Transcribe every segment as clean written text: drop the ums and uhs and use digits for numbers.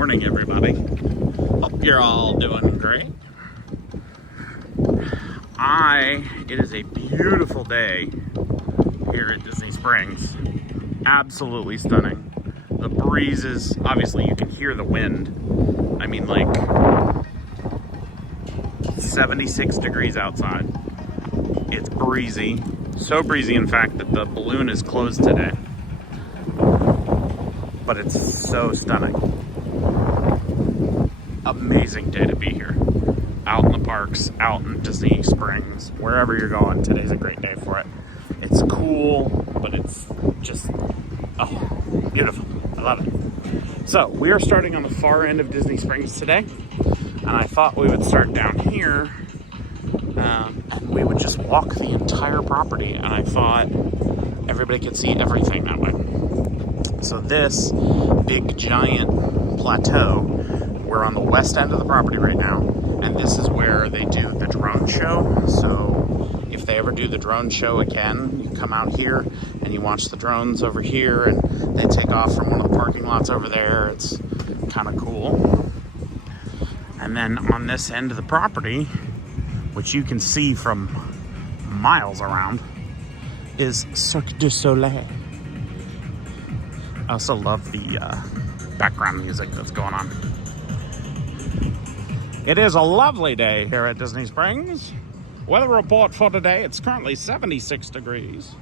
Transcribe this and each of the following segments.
morning, everybody. Hope you're all doing great. It is a beautiful day here at Disney Springs. Absolutely stunning. The breeze is, obviously you can hear the wind. I mean, like 76 degrees outside. It's breezy. So breezy, in fact, that the balloon is closed today. But it's so stunning. Amazing day to be here. Out in the parks, out in Disney Springs, wherever you're going, today's a great day for it. It's cool, but it's just, oh, beautiful. I love it. So, we are starting on the far end of Disney Springs today, and I thought we would start down here, and we would just walk the entire property, and I thought everybody could see everything that way. So this big giant plateau, we're on the west end of the property right now, and this is where they do the drone show. So if they ever do the drone show again, you come out here and you watch the drones over here, and they take off from one of the parking lots over there. It's kind of cool. And then on this end of the property, which you can see from miles around, is Cirque du Soleil. I also love the background music that's going on. It is a lovely day here at Disney Springs. Weather report for today, it's currently 76 degrees.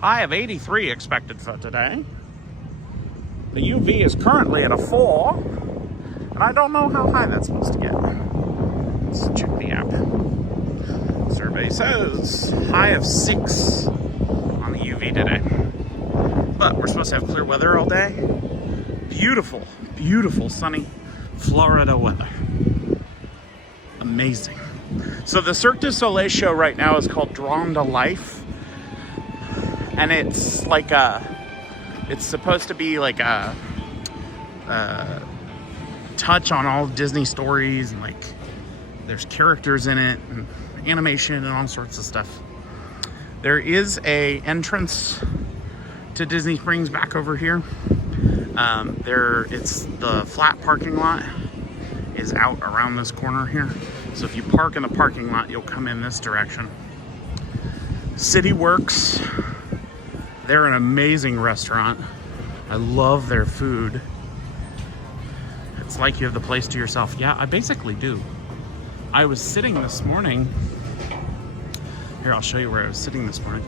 High of 83 expected for today. The UV is currently at a 4, and I don't know how high that's supposed to get. Let's check the app. Survey says high of 6 on the UV today. But we're supposed to have clear weather all day. Beautiful, beautiful sunny Florida weather. Amazing. So the Cirque du Soleil show right now is called Drawn to Life. And it's like it's supposed to be like a touch on all Disney stories, and like there's characters in it and animation and all sorts of stuff. There is a entrance to Disney Springs back over here. It's the flat parking lot is out around this corner here. So if you park in the parking lot, you'll come in this direction. City Works, they're an amazing restaurant. I love their food. It's like you have the place to yourself. Yeah, I basically do. I was sitting this morning. Here, I'll show you where I was sitting this morning.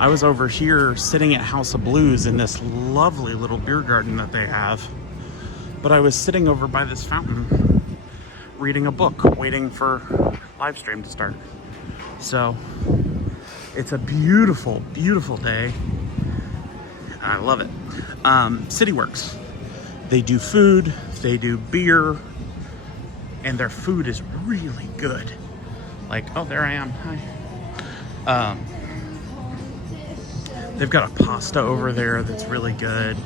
I was over here sitting at House of Blues in this lovely little beer garden that they have. But I was sitting over by this fountain reading a book, waiting for live stream to start. So it's a beautiful, beautiful day. And I love it. City Works. They do food, they do beer, and their food is really good. Like, oh, there I am. Hi. They've got a pasta over there that's really good.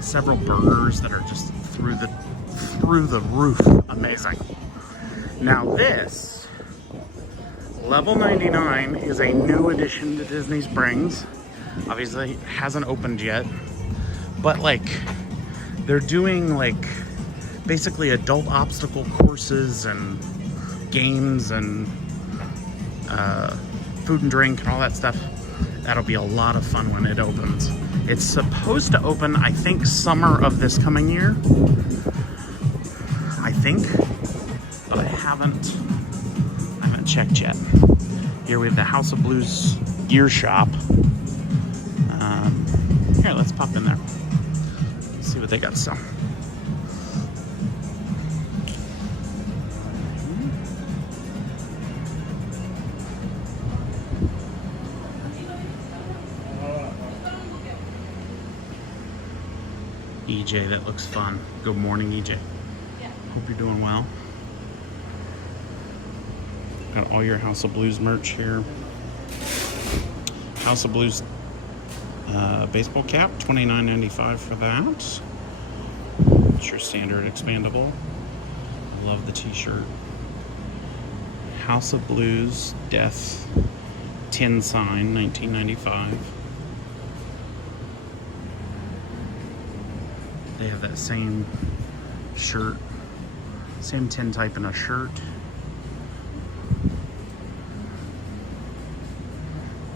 Several burgers that are just through the roof. Amazing. Now this, Level 99 is a new addition to Disney Springs. Obviously, it hasn't opened yet. But like, they're doing like basically adult obstacle courses and games and food and drink and all that stuff. That'll be a lot of fun when it opens. It's supposed to open, I think, summer of this coming year. I think, but I haven't checked yet. Here we have the House of Blues gear shop. Here, let's pop in there. See what they got to sell. EJ, that looks fun. Good morning, EJ. Yeah. Hope you're doing well. Got all your House of Blues merch here. House of Blues baseball cap, $29.95 for that. It's your standard expandable. Love the t-shirt. House of Blues Death tin sign, $19.95. They have that same shirt. Same tintype in a shirt.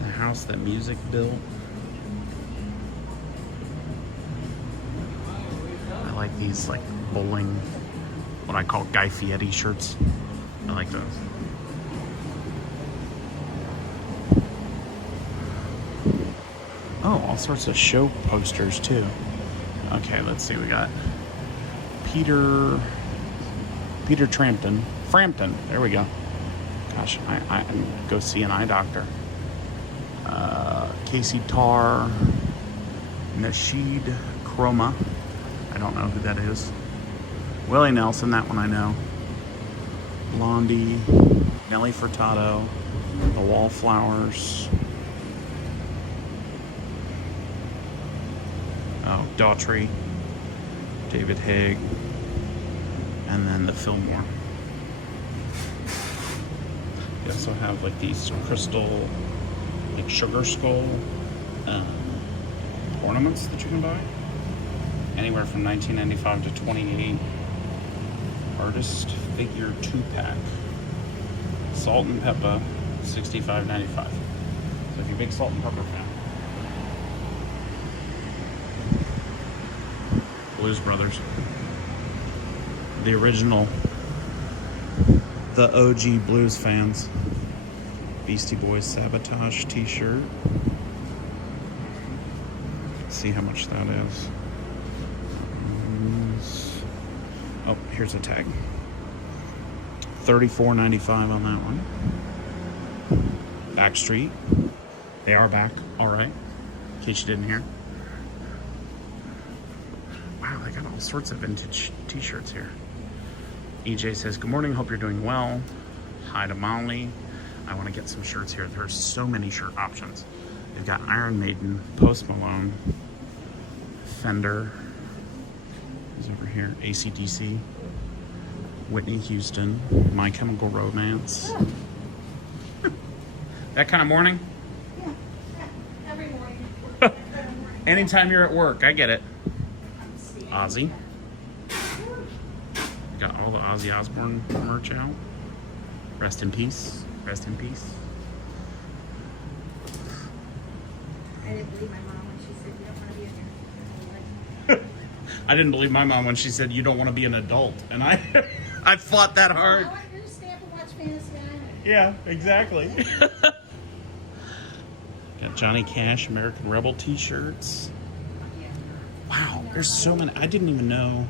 The house that music built. I like these like bowling, what I call Guy Fieri shirts. I like those. Oh, all sorts of show posters too. Okay, let's see. We got Peter Frampton. There we go. Gosh, I go see an eye doctor. Casey Tarr, Nasheed Chroma. I don't know who that is. Willie Nelson, that one I know. Blondie, Nelly Furtado, The Wallflowers. Oh, Daughtry, David Haig, and then the Fillmore. You also have like these crystal, like sugar skull ornaments that you can buy. Anywhere from $19.95 to $28. Artist figure 2-pack. Salt and pepper, $65.95. So if you're a big salt and pepper fan. Blues Brothers. The original. The OG blues fans. Beastie Boys Sabotage t-shirt. Let's see how much that is. Oh, here's a tag. $34.95 on that one. Backstreet. They are back. All right. In case you didn't hear. Wow, they got all sorts of vintage t-shirts here. EJ says, good morning. Hope you're doing well. Hi to Molly. I want to get some shirts here. There's so many shirt options. They've got Iron Maiden, Post Malone, Fender. Is over here. AC/DC. Whitney Houston. My Chemical Romance. That kind of morning? Yeah, every morning. Anytime you're at work, I get it. Ozzy. Got all the Ozzy Osbourne merch out. Rest in peace. Rest in peace. I didn't believe my mom when she said you don't want to be in here. I didn't believe my mom when she said you don't want to be an adult, and I fought that hard. I want you to stay up and watch Fantasy Island. Yeah, exactly. Got Johnny Cash American Rebel t-shirts. Wow, there's so many. I didn't even know.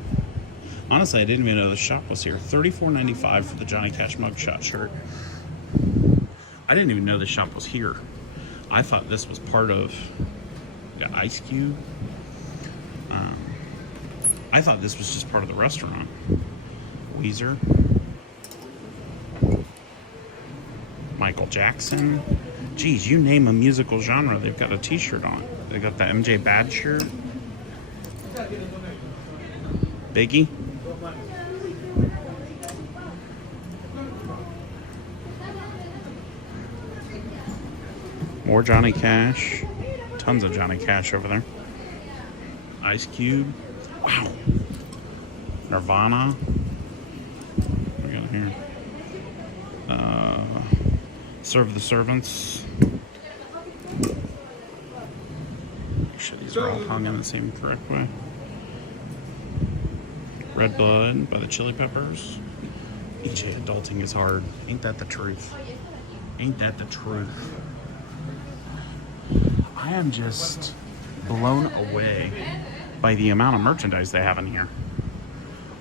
Honestly, I didn't even know the shop was here. $34.95 for the Johnny Cash mugshot shirt. I didn't even know the shop was here. I thought this was part of the Ice Cube. I thought this was just part of the restaurant. Weezer. Michael Jackson. Geez, you name a musical genre, they've got a t-shirt on. They got the MJ Bad shirt. Biggie. More Johnny Cash. Tons of Johnny Cash over there. Ice Cube. Wow. Nirvana. What we got here? Serve the Servants. Make sure these are all hung in the same correct way. Red Blood by the Chili Peppers. EJ, adulting is hard. Ain't that the truth? Ain't that the truth? I am just blown away by the amount of merchandise they have in here.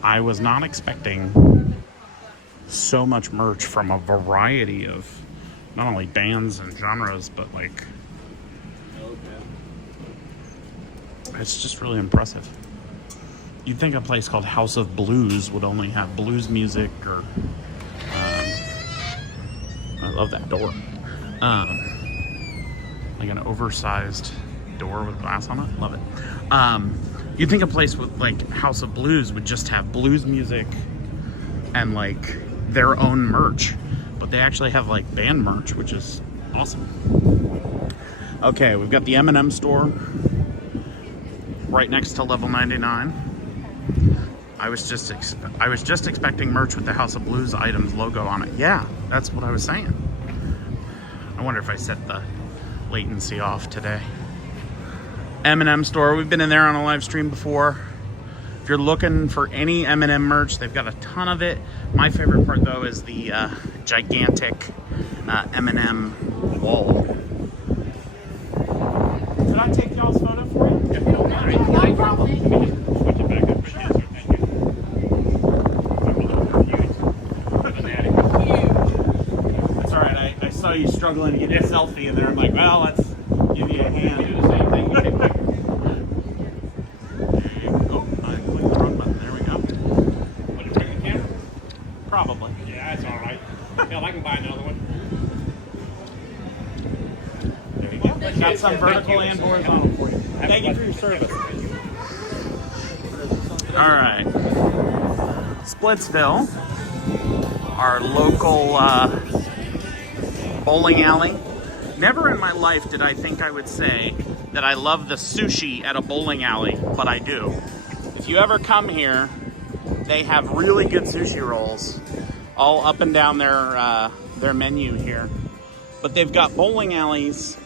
I was not expecting so much merch from a variety of not only bands and genres, but like, it's just really impressive. You'd think a place called House of Blues would only have blues music, or I love that door. Like an oversized door with glass on it. Love it. You'd think a place with like House of Blues would just have blues music and like their own merch, but they actually have like band merch, which is awesome. Okay, we've got the M&M store right next to level 99. I was just expecting merch with the House of Blues items logo on it. Yeah, that's what I was saying. I wonder if I set the latency off today. M&M store. We've been in there on a live stream before. If you're looking for any M&M merch, they've got a ton of it. My favorite part, though, is the gigantic M&M wall. Could I take y'all's photo for you? If you don't mind. No problem. Switch it back up. Sure. Thank you. That's all right. I saw you struggling to get a selfie, and there I'm like, well, let's give you a hand. Do the same thing. Probably. Yeah, that's all right. Hell, I can buy another one. There you go. Got some vertical and horizontal for you. Thank you for your service. All right. Splitsville, our local bowling alley. Never in my life did I think I would say that I love the sushi at a bowling alley, but I do. If you ever come here, they have really good sushi rolls all up and down their menu here. But they've got bowling alleys,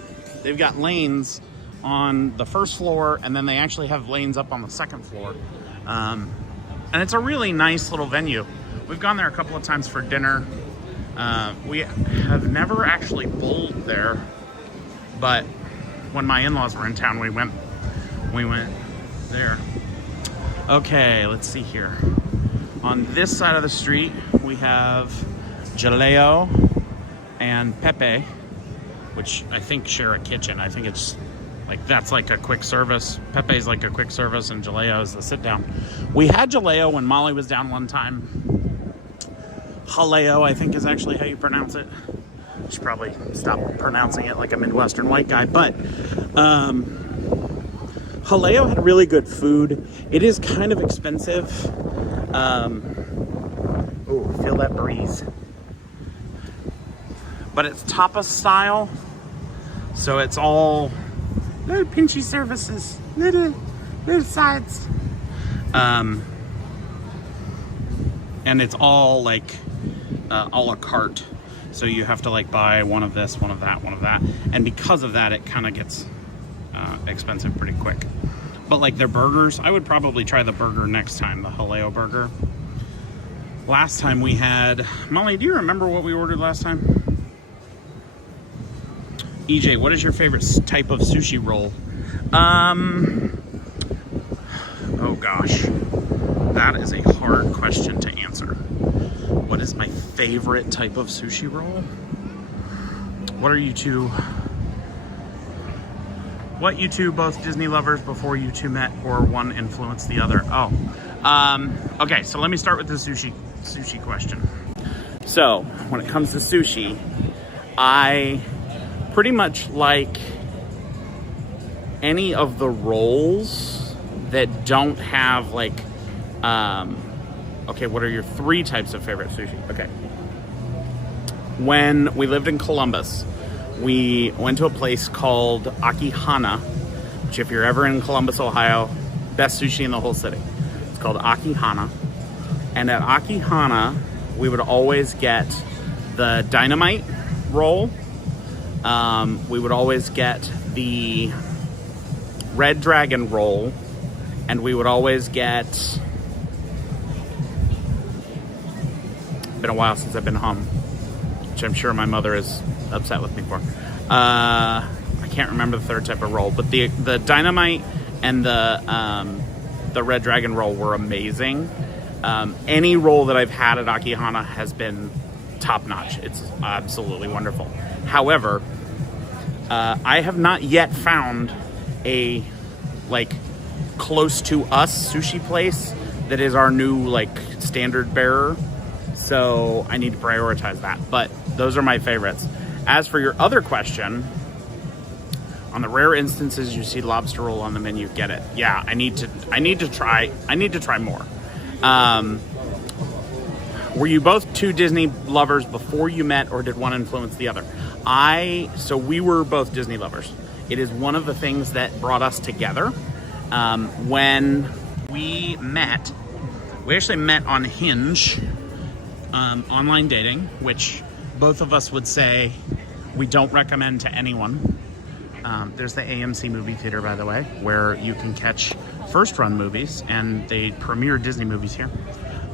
they've got lanes on the first floor, and then they actually have lanes up on the second floor. And it's a really nice little venue. We've gone there a couple of times for dinner. We have never actually bowled there, but when my in-laws were in town, we went there. Okay, let's see here. On this side of the street, we have Jaleo and Pepe, which I think share a kitchen. I think it's like, that's like a quick service. Pepe's like a quick service, and Jaleo is the sit down. We had Jaleo when Molly was down one time. Jaleo, I think, is actually how you pronounce it. I should probably stop pronouncing it like a Midwestern white guy, but Jaleo had really good food. It is kind of expensive. Oh, feel that breeze. But it's tapas style, so it's all little pinchy services, little sides. And it's all like a la carte. So you have to like buy one of this, one of that, one of that. And because of that, it kind of gets expensive pretty quick. But like their burgers, I would probably try the burger next time, the Jaleo burger. Last time we had, Molly, do you remember what we ordered last time? EJ, what is your favorite type of sushi roll? Oh gosh, that is a hard question to answer. What is my favorite type of sushi roll? What are you two? What you two both Disney lovers before you two met, or one influenced the other? Oh, okay. So let me start with the sushi question. So when it comes to sushi, I pretty much like any of the rolls that don't have like, okay, what are your three types of favorite sushi? Okay. When we lived in Columbus, we went to a place called Akihana, which if you're ever in Columbus, Ohio, best sushi in the whole city. It's called Akihana. And at Akihana, we would always get the dynamite roll. We would always get the red dragon roll. And we would always get, been a while since I've been home, which I'm sure my mother is upset with me for. I can't remember the third type of roll, but the dynamite and the red dragon roll were amazing. Any roll that I've had at Akihana has been top notch. It's absolutely wonderful. However, I have not yet found a like close to us sushi place that is our new like standard bearer. So I need to prioritize that. But those are my favorites. As for your other question, on the rare instances you see lobster roll on the menu, get it. Yeah, I need to try more. Were you both two Disney lovers before you met, or did one influence the other? So we were both Disney lovers. It is one of the things that brought us together. When we met, We actually met on Hinge, online dating, which both of us would say we don't recommend to anyone. There's the AMC movie theater, by the way, where you can catch first-run movies, and they premiere Disney movies here.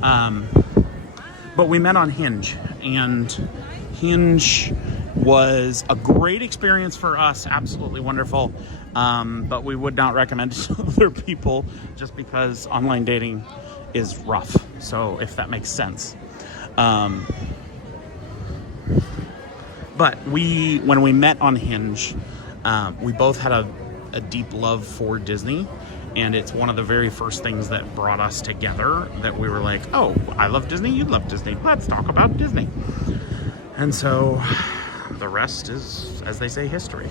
But we met on Hinge, and Hinge was a great experience for us, absolutely wonderful. But we would not recommend it to other people just because online dating is rough. So if that makes sense. But when we met on Hinge, we both had a deep love for Disney. And it's one of the very first things that brought us together, that we were like, oh, I love Disney, you love Disney, let's talk about Disney. And so the rest is, as they say, history.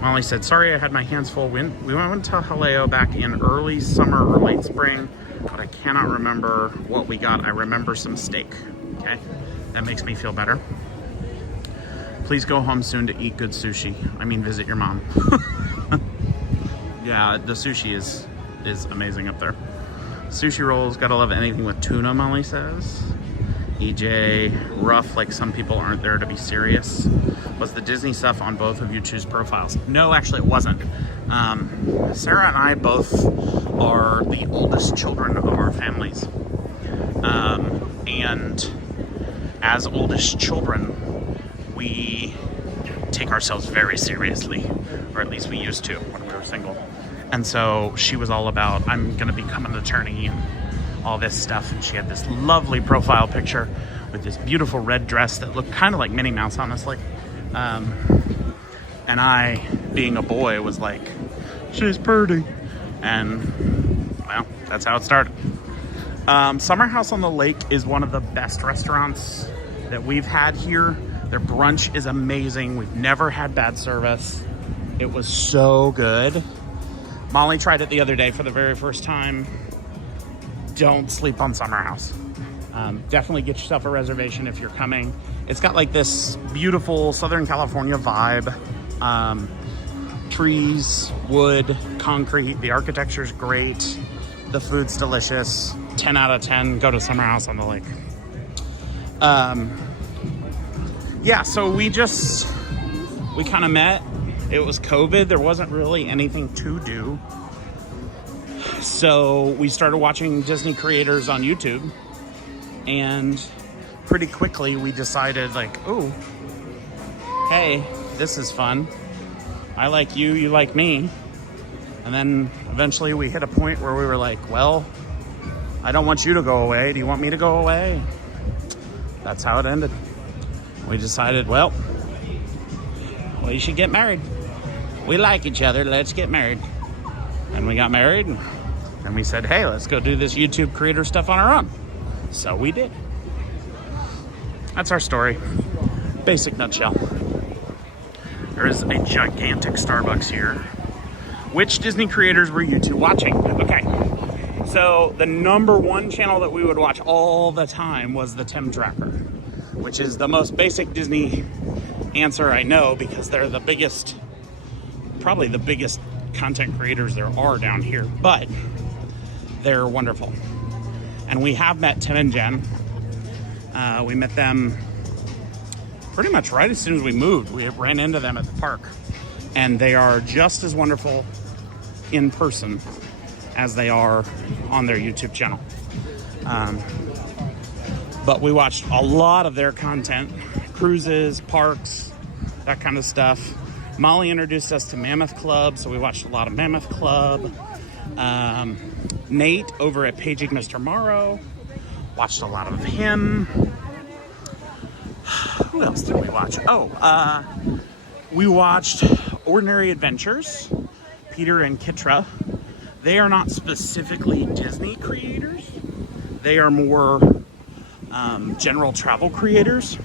Molly said, sorry, I had my hands full. We went to Haleo back in early summer or late spring, but I cannot remember what we got. I remember some steak, okay? That makes me feel better. Please go home soon to eat good sushi. I mean, visit your mom. Yeah, the sushi is amazing up there. Sushi rolls, gotta love anything with tuna, Molly says. EJ, rough, like some people aren't there to be serious. Was the Disney stuff on both of you choose profiles? No, actually it wasn't. Sarah and I both are the oldest children of our families. And as oldest children, we take ourselves very seriously, or at least we used to when we were single. And so she was all about, I'm going to become an attorney and all this stuff. And she had this lovely profile picture with this beautiful red dress that looked kind of like Minnie Mouse, honestly. And I, being a boy, was like, she's pretty. And, well, that's how it started. Summer House on the Lake is one of the best restaurants that we've had here. Their brunch is amazing. We've never had bad service. It was so good. Molly tried it the other day for the very first time. Don't sleep on Summer House. Definitely get yourself a reservation if you're coming. It's got like this beautiful Southern California vibe. Trees, wood, concrete. The architecture's great. The food's delicious. 10 out of 10. Go to Summer House on the Lake. Yeah, so we kind of met. It was COVID. There wasn't really anything to do. So we started watching Disney creators on YouTube. And pretty quickly we decided, like, oh, hey, this is fun. I like you, you like me. And then eventually we hit a point where we were like, well, I don't want you to go away. Do you want me to go away? That's how it ended. We decided, well, we should get married. We like each other, let's get married. And we got married, and we said, hey, let's go do this YouTube creator stuff on our own. So we did. That's our story. Basic nutshell. There is a gigantic Starbucks here. Which Disney creators were you two watching? Okay, so the number one channel that we would watch all the time was the Tim Tracker, which is the most basic Disney answer I know, because they're the biggest, probably the biggest content creators there are down here, but they're wonderful. And we have met Tim and Jen. We met them pretty much right as soon as we moved. We ran into them at the park, and they are just as wonderful in person as they are on their YouTube channel. But we watched a lot of their content, cruises, parks, that kind of stuff. Molly introduced us to Mammoth Club, so we watched a lot of Mammoth Club. Nate over at Paging Mr. Morrow, watched a lot of him. Who else did we watch? We watched Ordinary Adventures, Peter and Kitra. They are not specifically Disney creators. They are more general travel creators,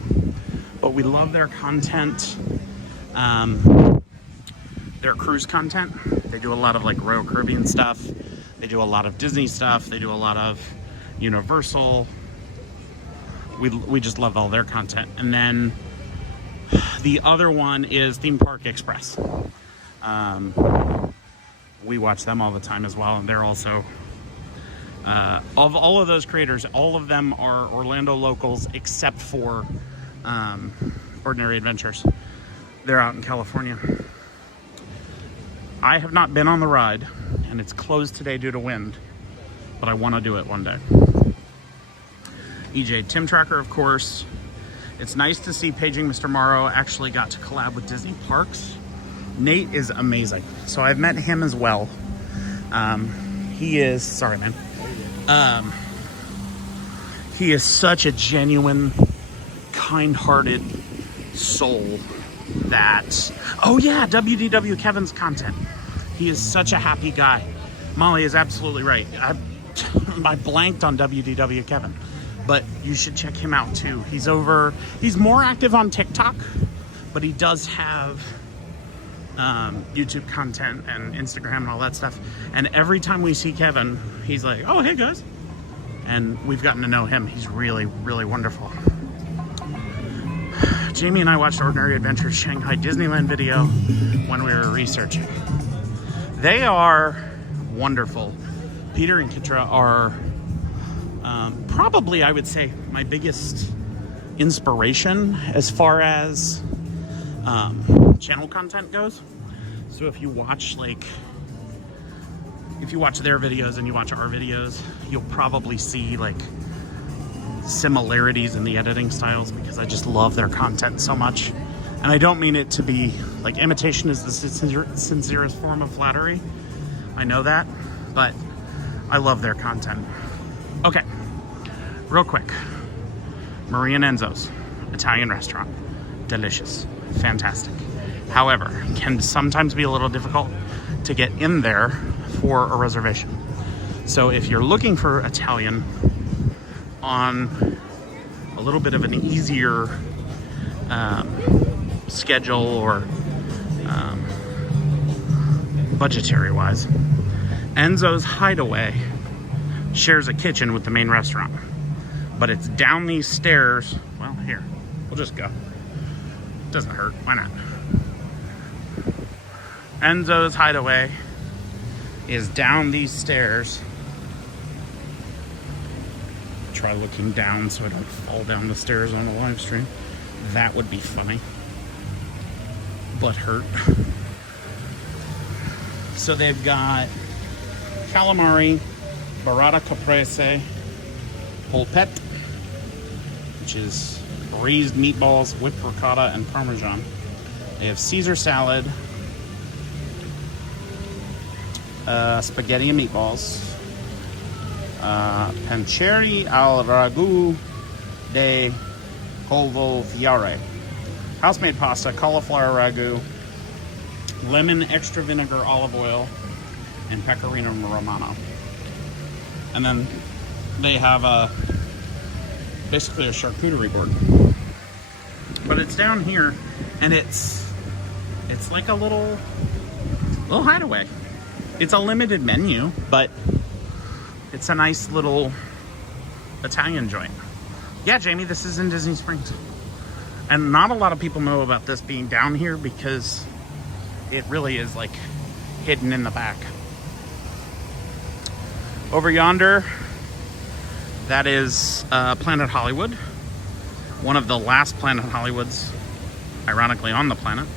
but we love their content. Their cruise content. They do a lot of like Royal Caribbean stuff. They do a lot of Disney stuff. They do a lot of Universal. We just love all their content. And then the other one is Theme Park Express. We watch them all the time as well, and they're also Of all of those creators, all of them are Orlando locals except for Ordinary Adventures. They're out in California. I have not been on the ride, and it's closed today due to wind, but I want to do it one day. EJ Tim Tracker, of course. It's nice to see Paging Mr. Morrow actually got to collab with Disney Parks. Nate is amazing. So I've met him as well. He is, sorry man. He is such a genuine, kind-hearted soul that, oh yeah, WDW Kevin's content. He is such a happy guy. Molly is absolutely right. I blanked on WDW Kevin, but you should check him out too. He's more active on TikTok, but he does have YouTube content and Instagram and all that stuff. And every time we see Kevin, he's like, oh, hey guys. And we've gotten to know him. He's really, really wonderful. Jamie and I watched Ordinary Adventures Shanghai Disneyland video when we were researching. They are wonderful. Peter and Kitra are probably, I would say, my biggest inspiration as far as channel content goes. So if you watch their videos and you watch our videos, you'll probably see like similarities in the editing styles, because I just love their content so much. And I don't mean it to be like, imitation is the sincerest form of flattery. I know that, but I love their content. Okay, real quick. Maria and Enzo's Italian restaurant. Delicious, fantastic. However, can sometimes be a little difficult to get in there for a reservation. So if you're looking for Italian on a little bit of an easier schedule or budgetary wise, Enzo's Hideaway shares a kitchen with the main restaurant, but it's down these stairs. Well, here, we'll just go. Doesn't hurt, why not? Enzo's Hideaway is down these stairs. Try looking down so I don't fall down the stairs on the live stream. That would be funny, but hurt. So they've got calamari, burrata caprese, polpette, which is braised meatballs, whipped ricotta, and parmesan. They have Caesar salad, spaghetti and meatballs, panceri al ragu de cavolfiore, house-made pasta, cauliflower ragu, lemon extra vinegar olive oil, and pecorino romano. And then they have basically a charcuterie board, but it's down here, and it's like a little hideaway. It's a limited menu, but it's a nice little Italian joint. Yeah, Jamie, this is in Disney Springs. And not a lot of people know about this being down here, because it really is like hidden in the back. Over yonder, that is Planet Hollywood. One of the last Planet Hollywoods, ironically, on the planet,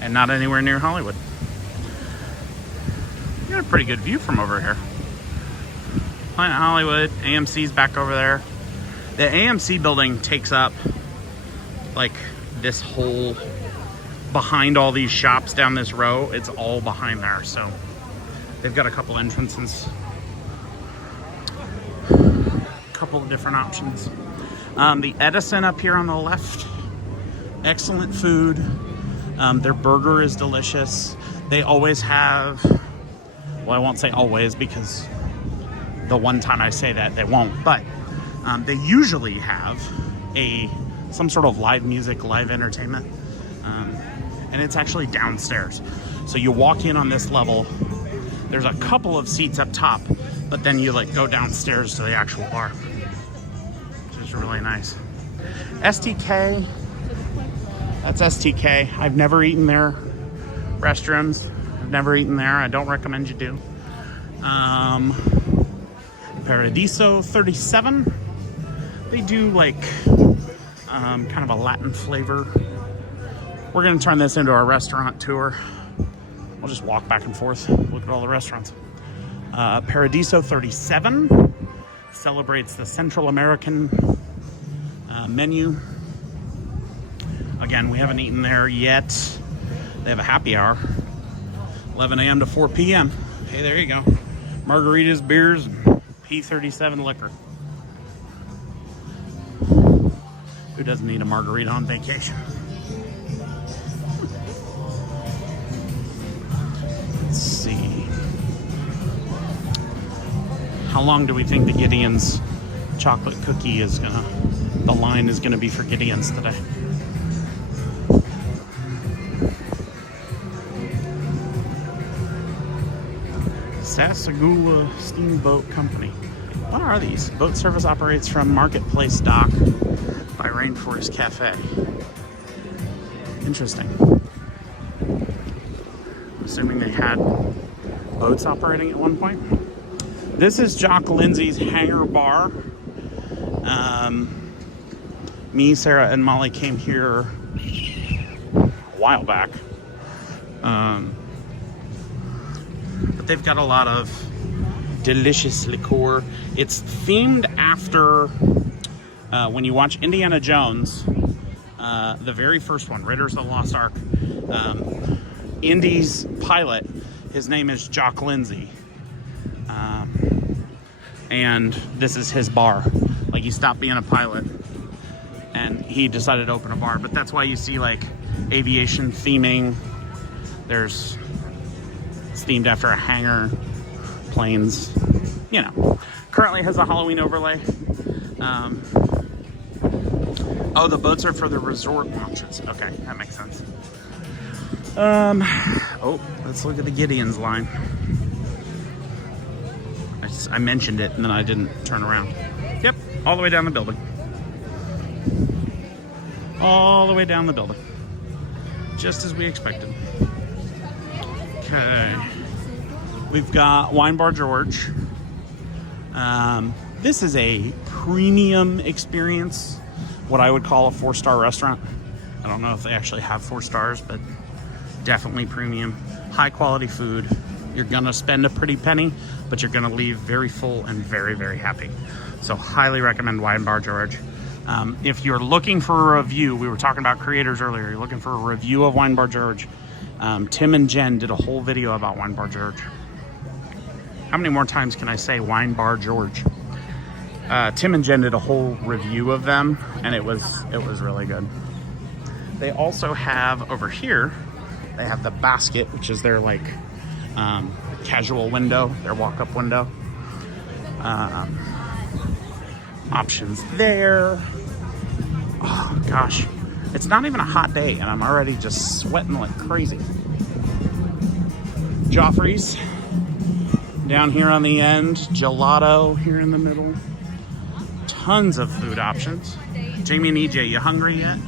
and not anywhere near Hollywood. You got a pretty good view from over here. Planet Hollywood, AMC's back over there. The AMC building takes up like this whole, behind all these shops down this row, it's all behind there. So they've got a couple entrances, a couple of different options. The Edison up here on the left, excellent food. Their burger is delicious. They always have, well, I won't say always, because the one time I say that, they won't, but they usually have some sort of live music, live entertainment, and it's actually downstairs. So you walk in on this level, there's a couple of seats up top, but then you like go downstairs to the actual bar, which is really nice. STK, that's STK. I've never eaten their restrooms. I've never eaten there. I don't recommend you do. Paradiso 37. They do like kind of a Latin flavor. We're gonna turn this into a restaurant tour. We'll just walk back and forth, look at all the restaurants. Paradiso 37 celebrates the Central American menu. Again, we haven't eaten there yet. They have a happy hour, 11 a.m. to 4 p.m. Hey, there you go. Margaritas, beers, P37 liquor. Who doesn't need a margarita on vacation? Let's see. How long do we think the Gideon's chocolate cookie is the line is gonna be for Gideon's today? Sasagula Steamboat Company. What are these? Boat service operates from Marketplace Dock by Rainforest Cafe. Interesting. I'm assuming they had boats operating at one point. This is Jock Lindsay's Hangar Bar. Me, Sarah, and Molly came here a while back. But they've got a lot of delicious liqueur. It's themed after when you watch Indiana Jones, the very first one, Raiders of the Lost Ark. Indy's pilot, his name is Jock Lindsay. And this is his bar. Like, he stopped being a pilot and he decided to open a bar. But that's why you see like aviation theming. It's themed after a hangar, planes, you know. Currently has a Halloween overlay. Oh, the boats are for the resort launches. Okay, that makes sense. Oh, let's look at the Gideon's line. I mentioned it and then I didn't turn around. Yep, all the way down the building. All the way down the building. Just as we expected. Okay. We've got Wine Bar George. This is a premium experience. What I would call a 4-star restaurant. I don't know if they actually have 4 stars, but definitely premium. High quality food. You're gonna spend a pretty penny, but you're gonna leave very full and very, very happy. So highly recommend Wine Bar George. If you're looking for a review, we were talking about creators earlier, you're looking for a review of Wine Bar George. Tim and Jen did a whole video about Wine Bar George. How many more times can I say Wine Bar George? Tim and Jen did a whole review of them, and it was really good. They also have over here, they have the Basket, which is their like casual window, their walk-up window. Options there. Oh gosh, it's not even a hot day and I'm already just sweating like crazy. Joffrey's down here on the end, gelato here in the middle. Tons of food options. Jamie and EJ, you hungry yet?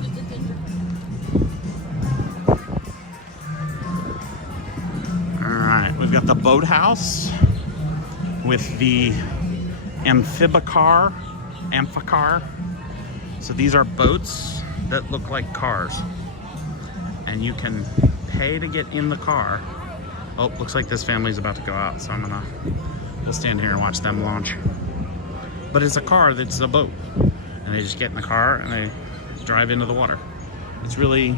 Alright, we've got the boathouse with the amphicar. So these are boats that look like cars. And you can pay to get in the car. Oh, looks like this family's about to go out, so we'll stand here and watch them launch. But it's a car that's a boat. And they just get in the car and they drive into the water. It's really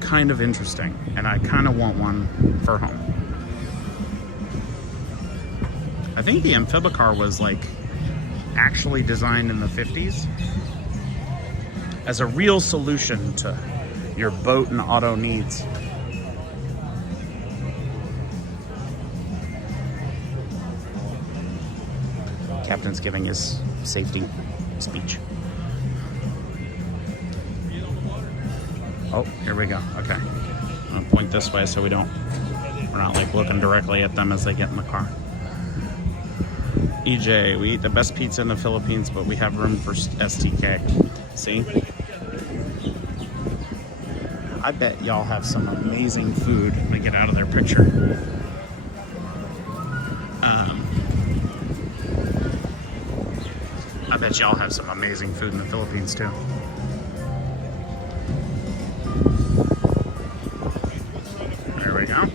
kind of interesting, and I kind of want one for home. I think the amphibicar was like actually designed in the 50s as a real solution to your boat and auto needs. Captain's giving his safety speech. Oh, here we go. Okay. I'm gonna point this way so we're not like looking directly at them as they get in the car. EJ, we eat the best pizza in the Philippines, but we have room for STK. See? I bet y'all have some amazing food. Let me get out of their picture. bet y'all have some amazing food in the Philippines too. There we go.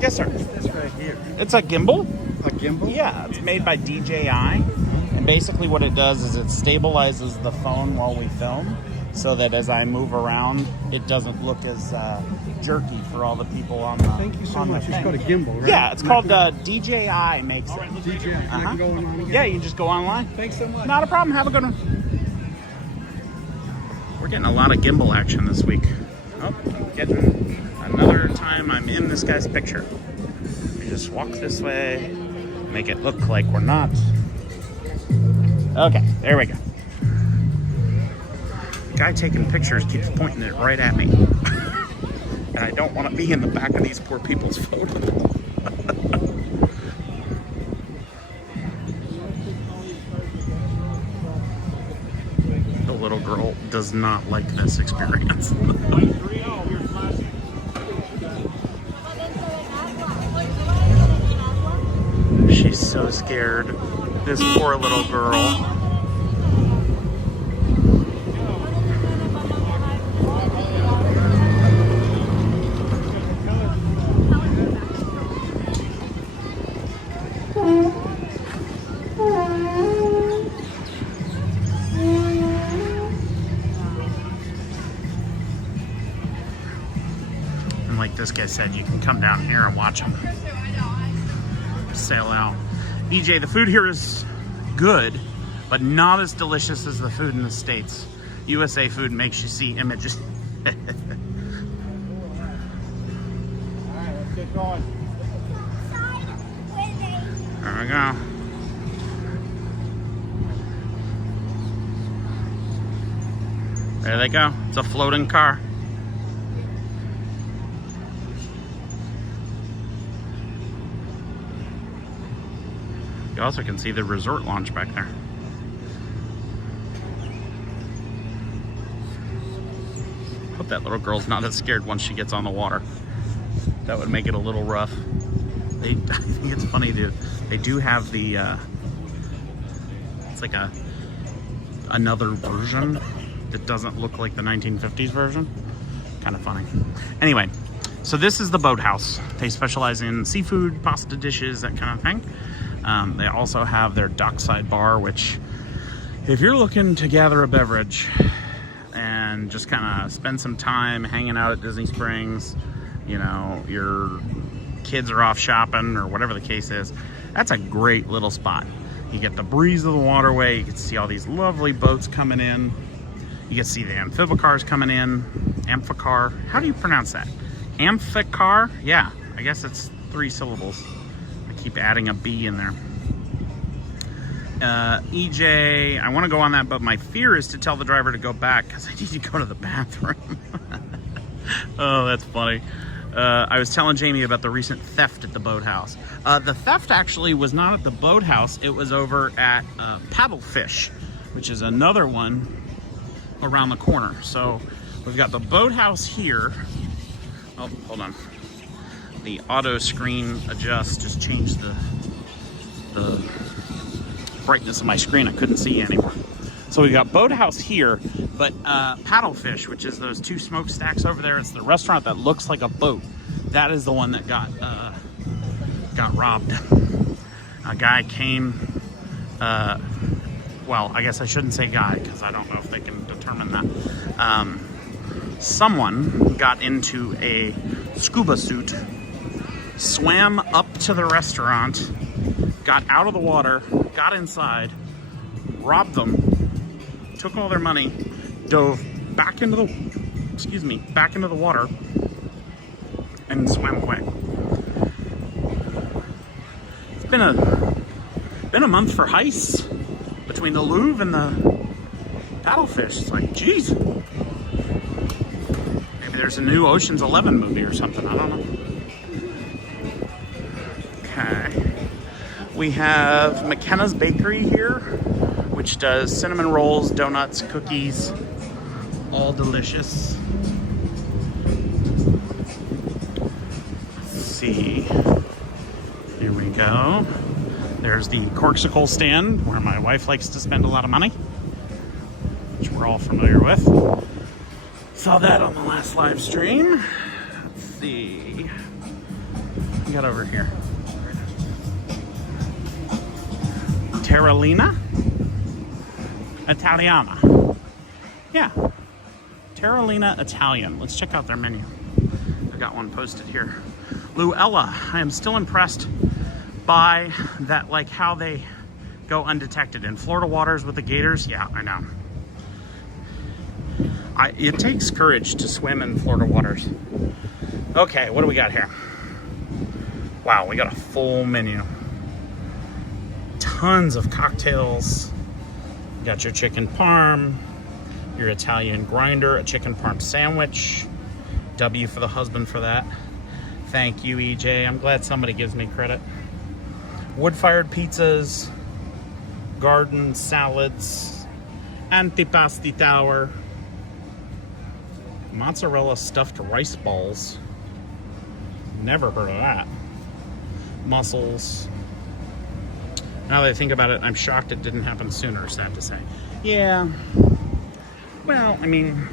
Yes, sir. This right here. It's a gimbal. A gimbal? Yeah, it's made by DJI. And basically what it does is it stabilizes the phone while we film so that as I move around, it doesn't look as jerky for all the people on the Thank you so on the much. It's thing. called a gimbal, right? Yeah, it's called DJI makes it. DJI. I can go online again? Yeah, you can just go online. Thanks so much. Not a problem. Have a good one. We're getting a lot of gimbal action this week. Oh, getting another time I'm in this guy's picture. We just walk this way, make it look like we're not. Okay, there we go. The guy taking pictures keeps pointing it right at me. And I don't want to be in the back of these poor people's photos. The little girl does not like this experience. She's so scared. This poor little girl. And like this guy said, you can come down here and watch them sail out. BJ, the food here is good, but not as delicious as the food in the States. USA food makes you see images. All right, let's get going. There we go. There they go. It's a floating car. You also can see the resort launch back there. Hope that little girl's not as scared once she gets on the water. That would make it a little rough. I think it's funny, dude. They do have the, it's like another version that doesn't look like the 1950s version. Kind of funny. Anyway, so this is the boathouse. They specialize in seafood, pasta dishes, that kind of thing. They also have their dockside bar, which if you're looking to gather a beverage and just kind of spend some time hanging out at Disney Springs, you know, your kids are off shopping or whatever the case is, that's a great little spot. You get the breeze of the waterway, you get to see all these lovely boats coming in, you get to see the amphibicars coming in. Amphicar, how do you pronounce that? Amphicar? Yeah, I guess it's 3 syllables. Keep adding a B in there. EJ, I want to go on that, but my fear is to tell the driver to go back because I need to go to the bathroom. Oh, that's funny. I was telling Jamie about the recent theft at the boathouse. The theft actually was not at the boathouse. It was over at Paddlefish, which is another one around the corner. So we've got the boathouse here. Oh, hold on. The auto screen adjust just changed the brightness of my screen. I couldn't see anymore. So we got boathouse here, but Paddlefish, which is those 2 smokestacks over there, it's the restaurant that looks like a boat. That is the one that got robbed. A guy came, well, I guess I shouldn't say guy because I don't know if they can determine that. Someone got into a scuba suit, swam up to the restaurant, got out of the water, got inside, robbed them, took all their money, dove back into the water, and swam away. It's been a month for heists between the Louvre and the Paddlefish. It's like, geez. Maybe there's a new Ocean's 11 movie or something. I don't know. Okay. We have McKenna's Bakery here, which does cinnamon rolls, donuts, cookies, all delicious. Let's see. Here we go. There's the Corksicle stand where my wife likes to spend a lot of money, which we're all familiar with. Saw that on the last live stream. Let's see. What we got over here? Terralina? Italiana. Yeah. Terralina Italian. Let's check out their menu. I've got one posted here. Luella. I am still impressed by that, like how they go undetected in Florida waters with the gators. Yeah, I know. It takes courage to swim in Florida waters. Okay, what do we got here? Wow, we got a full menu. Tons of cocktails. Got your chicken parm, your Italian grinder, a chicken parm sandwich. W for the husband for that. Thank you, EJ. I'm glad somebody gives me credit. Wood-fired pizzas, garden salads, antipasti tower, mozzarella stuffed rice balls. Never heard of that. Mussels. Now that I think about it, I'm shocked it didn't happen sooner, sad to say. Yeah. Well, I mean,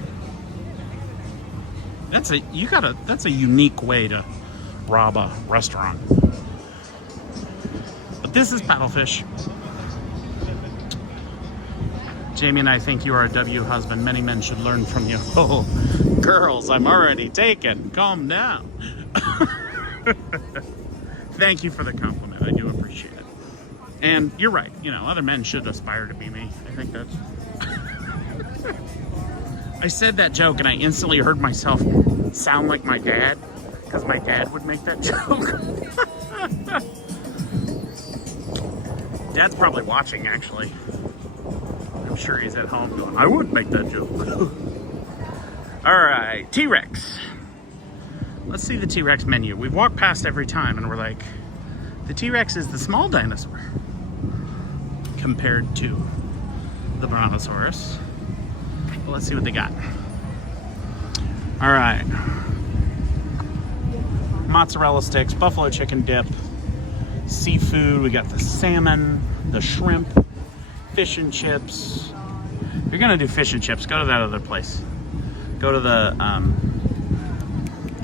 that's a unique way to rob a restaurant. But this is paddlefish. Jamie and I think you are a W husband. Many men should learn from you. Oh, girls, I'm already taken. Calm down. Thank you for the compliment. I do appreciate it. And you're right. You know, other men should aspire to be me. I think that's... I said that joke and I instantly heard myself sound like my dad, because my dad would make that joke. Dad's probably watching, actually. I'm sure he's at home going, I would make that joke. All right, T-Rex. Let's see the T-Rex menu. We've walked past every time and we're like, the T-Rex is the small dinosaur compared to the Brontosaurus. Well, let's see what they got. All right. Mozzarella sticks, buffalo chicken dip, seafood. We got the salmon, the shrimp, fish and chips. If you're gonna do fish and chips, go to that other place. Go to the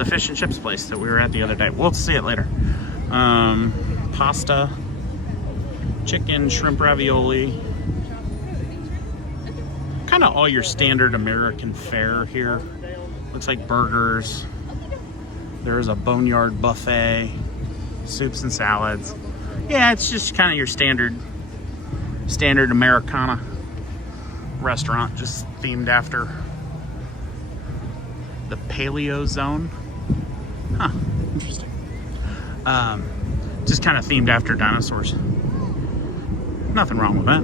fish and chips place that we were at the other day. We'll see it later. Pasta, chicken, shrimp ravioli. Kind of all your standard American fare here. Looks like burgers. There's a boneyard buffet, soups and salads. Yeah, it's just kind of your standard Americana restaurant, just themed after the Paleo Zone. Huh, interesting. Just kind of themed after dinosaurs. Nothing wrong with that.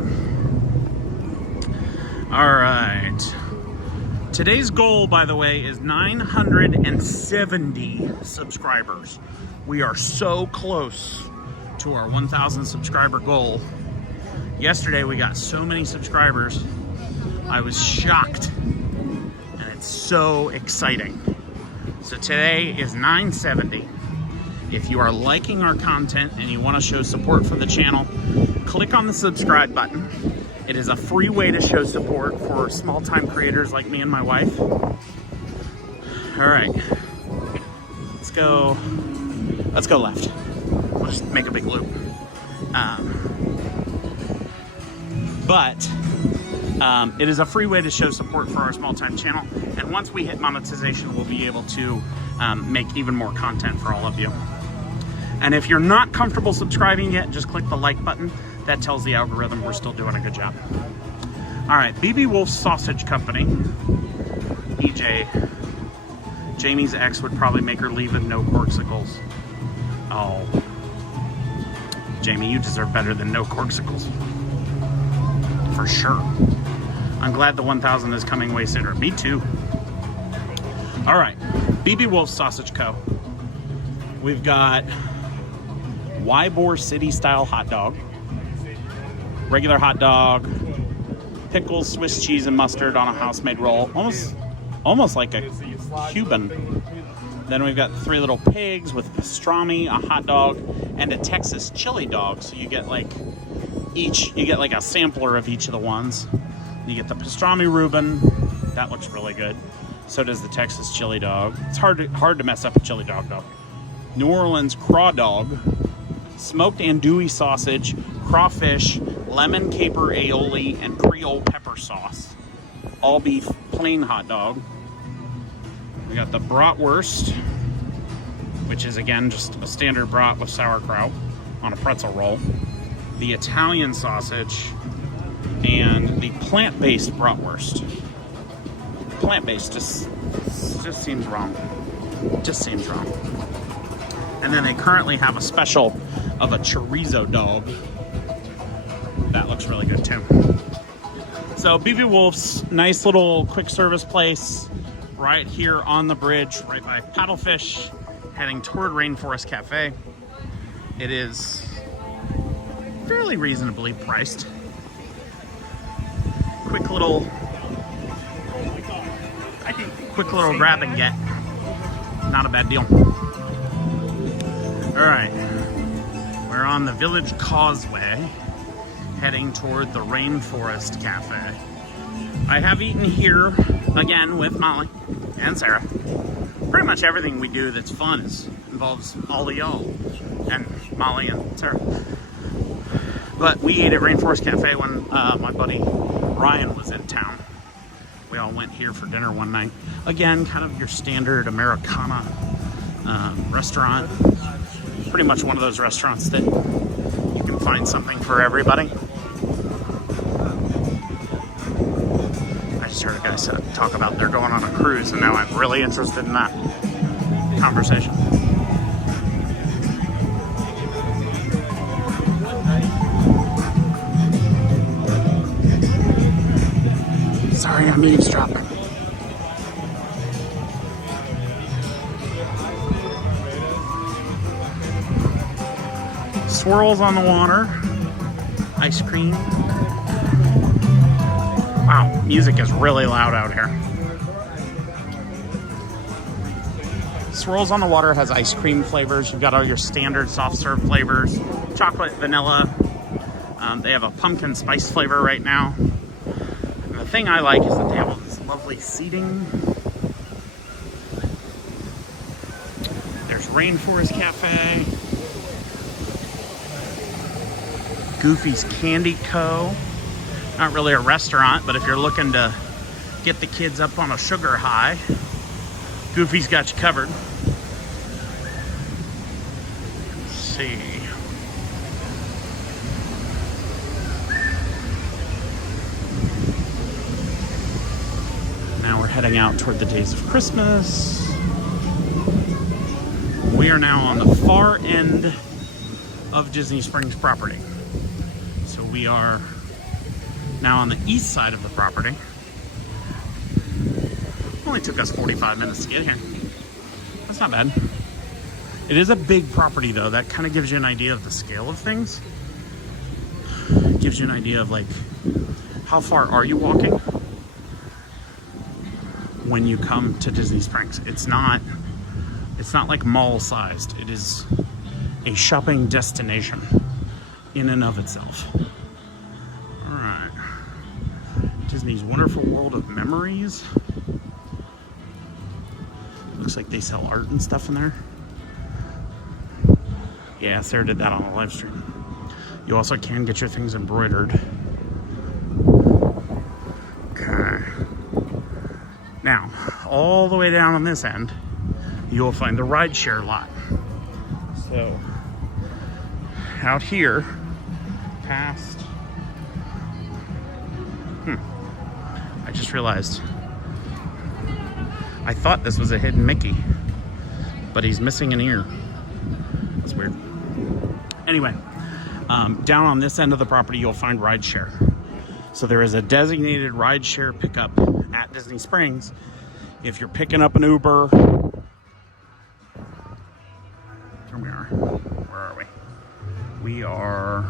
All right. Today's goal, by the way, is 970 subscribers. We are so close to our 1,000 subscriber goal. Yesterday, we got so many subscribers. I was shocked. And it's so exciting. So today is 970. If you are liking our content and you want to show support for the channel, click on the subscribe button. It is a free way to show support for small-time creators like me and my wife. All right, let's go left. We'll just make a big loop. It is a free way to show support for our small-time channel. And once we hit monetization, we'll be able to make even more content for all of you. And if you're not comfortable subscribing yet, just click the like button. That tells the algorithm we're still doing a good job. All right, BB Wolf Sausage Company. EJ. Jamie's ex would probably make her leave with no corksicles. Oh. Jamie, you deserve better than no corksicles. For sure. I'm glad the 1,000 is coming way sooner. Me too. All right, BB Wolf Sausage Co. We've got Ybor City style hot dog, regular hot dog, pickles, Swiss cheese, and mustard on a house-made roll, almost like a Cuban. Then we've got 3 little pigs with pastrami, a hot dog, and a Texas chili dog. So you get like a sampler of each of the ones. You get the pastrami Reuben. That looks really good. So does the Texas chili dog. It's hard to mess up a chili dog though. New Orleans craw dog, smoked andouille sausage, crawfish, lemon caper aioli, and Creole pepper sauce. All beef plain hot dog. We got the bratwurst, which is again just a standard brat with sauerkraut on a pretzel roll. The Italian sausage and the plant-based bratwurst. Plant-based just seems wrong. Just seems wrong. And then they currently have a special of a chorizo dog. That looks really good too. So BB Wolf's, nice little quick service place right here on the bridge, right by Paddlefish, heading toward Rainforest Cafe. It is fairly reasonably priced. Quick little grab and get. Not a bad deal. All right, we're on the Village Causeway, heading toward the Rainforest Cafe. I have eaten here again with Molly and Sarah. Pretty much everything we do that's fun involves all of y'all and Molly and Sarah. But we ate at Rainforest Cafe when my buddy Ryan was in town. We all went here for dinner one night. Again, kind of your standard Americana restaurant. Pretty much one of those restaurants that you can find something for everybody. I just heard a guy talk about they're going on a cruise, and now I'm really interested in that conversation. Sorry, I'm eavesdropping. Swirls on the water, ice cream. Wow, music is really loud out here. Swirls on the Water has ice cream flavors. You've got all your standard soft serve flavors, chocolate, vanilla. They have a pumpkin spice flavor right now. And the thing I like is that they have all this lovely seating. There's Rainforest Cafe. Goofy's Candy Co. Not really a restaurant, but if you're looking to get the kids up on a sugar high, Goofy's got you covered. Let's see. Now we're heading out toward the days of Christmas. We are now on the far end of Disney Springs property. So we are now on the east side of the property. Only took us 45 minutes to get here. That's not bad. It is a big property though. That kind of gives you an idea of the scale of things. It gives you an idea of like, how far are you walking when you come to Disney Springs? It's not like mall sized. It is a shopping destination in and of itself. All right. Disney's Wonderful World of Memories. Looks like they sell art and stuff in there. Yeah, Sarah did that on a live stream. You also can get your things embroidered. Okay. Now, all the way down on this end, you'll find the rideshare lot. So, out here, past... I just realized. I thought this was a hidden Mickey, but he's missing an ear. That's weird. Anyway, down on this end of the property, you'll find rideshare. So there is a designated rideshare pickup at Disney Springs. If you're picking up an Uber, here we are. Where are we? We are...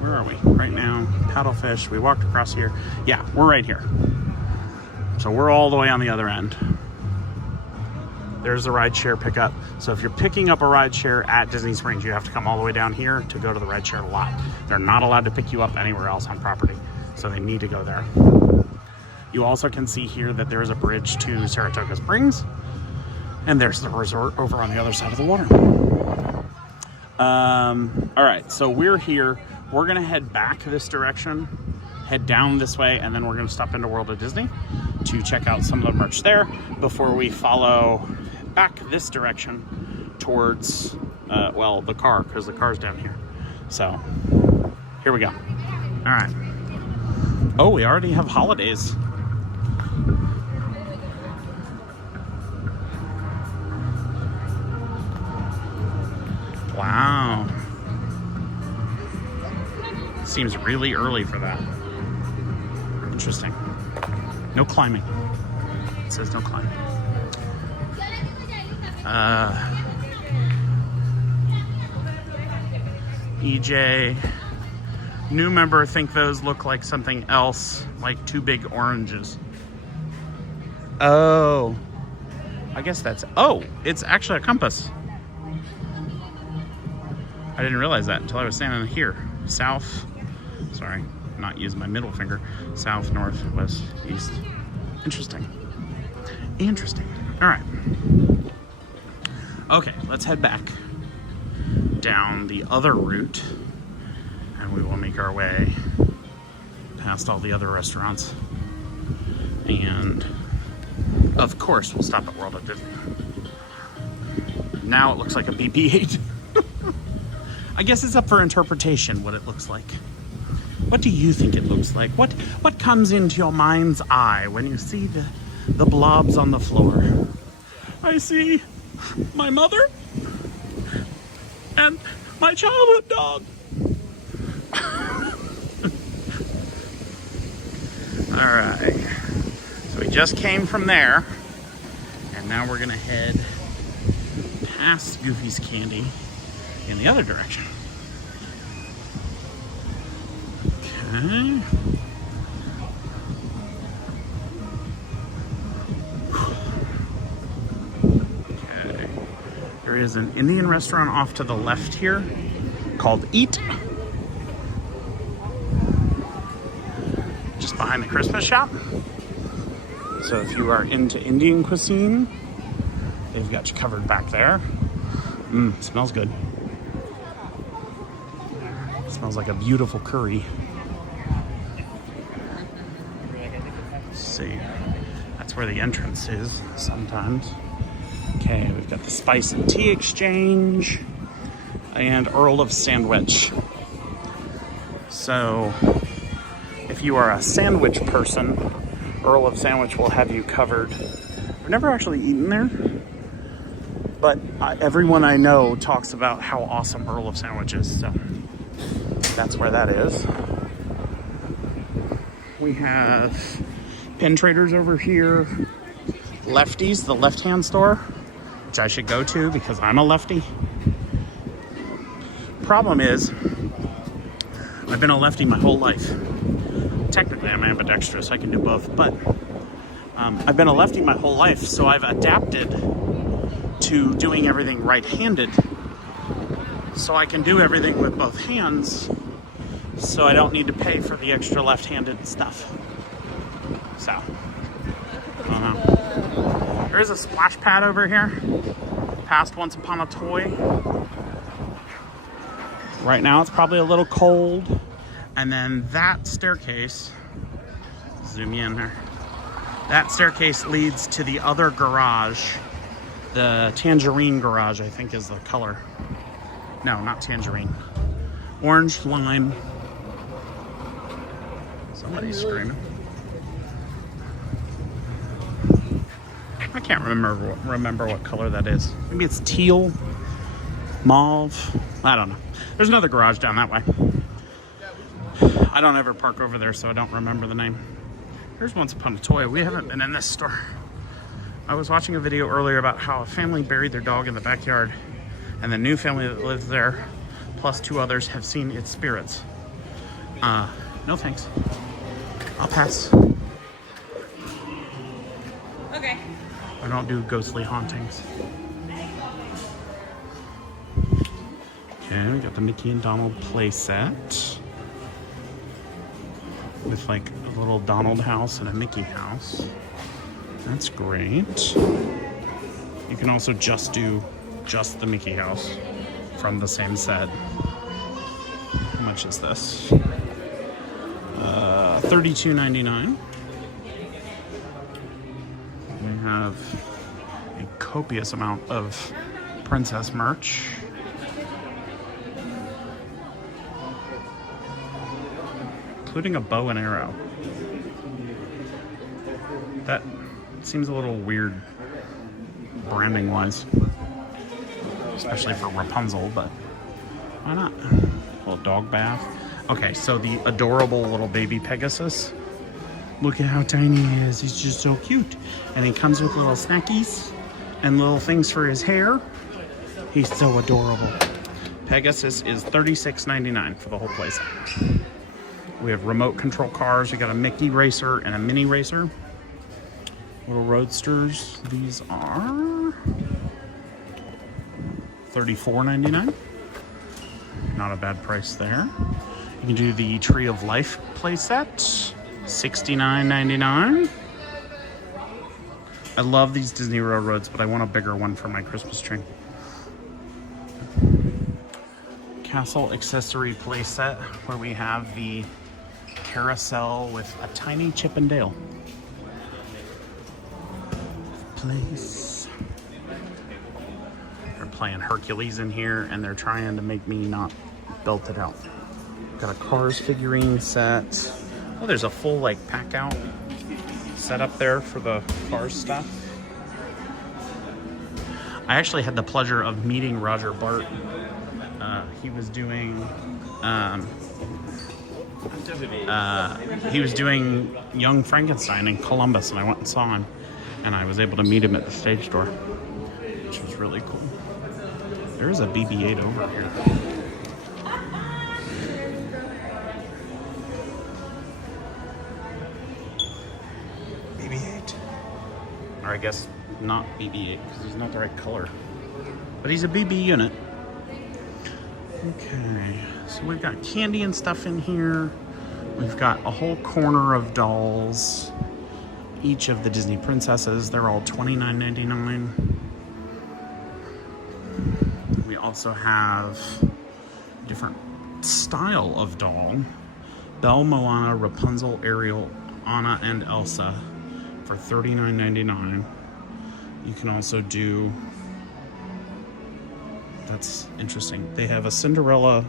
where are we? Right now, paddlefish. We walked across here. Yeah, we're right here. So we're all the way on the other end. There's the rideshare pickup. So if you're picking up a rideshare at Disney Springs, you have to come all the way down here to go to the rideshare lot. They're not allowed to pick you up anywhere else on property. So they need to go there. You also can see here that there is a bridge to Saratoga Springs. And there's the resort over on the other side of the water. All right, so we're here. We're gonna head back this direction, head down this way, and then we're gonna stop into World of Disney to check out some of the merch there before we follow back this direction towards, well, the car, because the car's down here. So, here we go. All right. Oh, we already have holidays. Wow. Seems really early for that. Interesting. No climbing. It says no climbing. EJ. New member, think those look like something else, like two big oranges. Oh. I guess that's... oh, it's actually a compass. I didn't realize that until I was standing here. South, sorry, not using my middle finger. South, north, west, east. Interesting. Interesting. All right. Okay, let's head back down the other route and we will make our way past all the other restaurants. And of course, we'll stop at World of Disney. Now it looks like a BB-8. I guess it's up for interpretation what it looks like. What do you think it looks like? What comes into your mind's eye when you see the blobs on the floor? I see my mother and my childhood dog. All right. So we just came from there, and now we're gonna head past Goofy's Candy in the other direction. Okay. Okay. There is an Indian restaurant off to the left here called Eat. Just behind the Christmas shop. So if you are into Indian cuisine, they've got you covered back there. Smells good. Smells like a beautiful curry. Let's see. That's where the entrance is sometimes. Okay, we've got the Spice and Tea Exchange and Earl of Sandwich. So if you are a sandwich person, Earl of Sandwich will have you covered. I've never actually eaten there, but everyone I know talks about how awesome Earl of Sandwich is, so that's where that is. We have Pen Traders over here. Lefties, the left-hand store, which I should go to because I'm a lefty. Problem is, I've been a lefty my whole life. Technically, I'm ambidextrous. I can do both, but I've been a lefty my whole life, so I've adapted to doing everything right-handed. So I can do everything with both hands, so I don't need to pay for the extra left-handed stuff. So, I don't know. There is a splash pad over here, past Once Upon a Toy. Right now it's probably a little cold. And then that staircase, zoom in here, that staircase leads to the other garage. The tangerine garage, I think, is the color. No, not tangerine. Orange, lime. Somebody's screaming. I can't remember what color that is. Maybe it's teal, mauve. I don't know. There's another garage down that way. I don't ever park over there, so I don't remember the name. Here's Once Upon a Toy. We haven't been in this store I was watching a video earlier about how a family buried their dog in the backyard, and the new family that lives there, plus 2 others, have seen its spirits. No thanks. I'll pass. Okay. I don't do ghostly hauntings. Okay, we got the Mickey and Donald play set with like a little Donald house and a Mickey house. That's great. You can also just do just the Mickey house from the same set. How much is this? $32.99. We have a copious amount of princess merch. Including a bow and arrow. That seems a little weird branding wise. Especially for Rapunzel, but why not? A little dog bath. Okay, so the adorable little baby Pegasus. Look at how tiny he is. He's just so cute. And he comes with little snackies and little things for his hair. He's so adorable. Pegasus is $36.99 for the whole playset. We have remote control cars. We got a Mickey racer and a mini racer. Little roadsters. These are $34.99. Not a bad price there. You can do the Tree of Life playset. $69.99. I love these Disney railroads, but I want a bigger one for my Christmas tree. Castle accessory playset where we have the carousel with a tiny Chip and Dale. Place. They're playing Hercules in here and they're trying to make me not belt it out. Got a Cars figurine set. Oh, there's a full like pack out set up there for the Cars stuff. I actually had the pleasure of meeting Roger Bart. He was doing Young Frankenstein in Columbus, and I went and saw him, and I was able to meet him at the stage door, which was really cool. There's a BB-8 over here. BB-8. Or I guess not BB-8, because he's not the right color. But he's a BB unit. Okay, so we've got candy and stuff in here. We've got a whole corner of dolls. Each of the Disney princesses, they're all $29.99. We also have a different style of doll. Belle, Moana, Rapunzel, Ariel, Anna, and Elsa for $39.99. You can also do... That's interesting. They have a Cinderella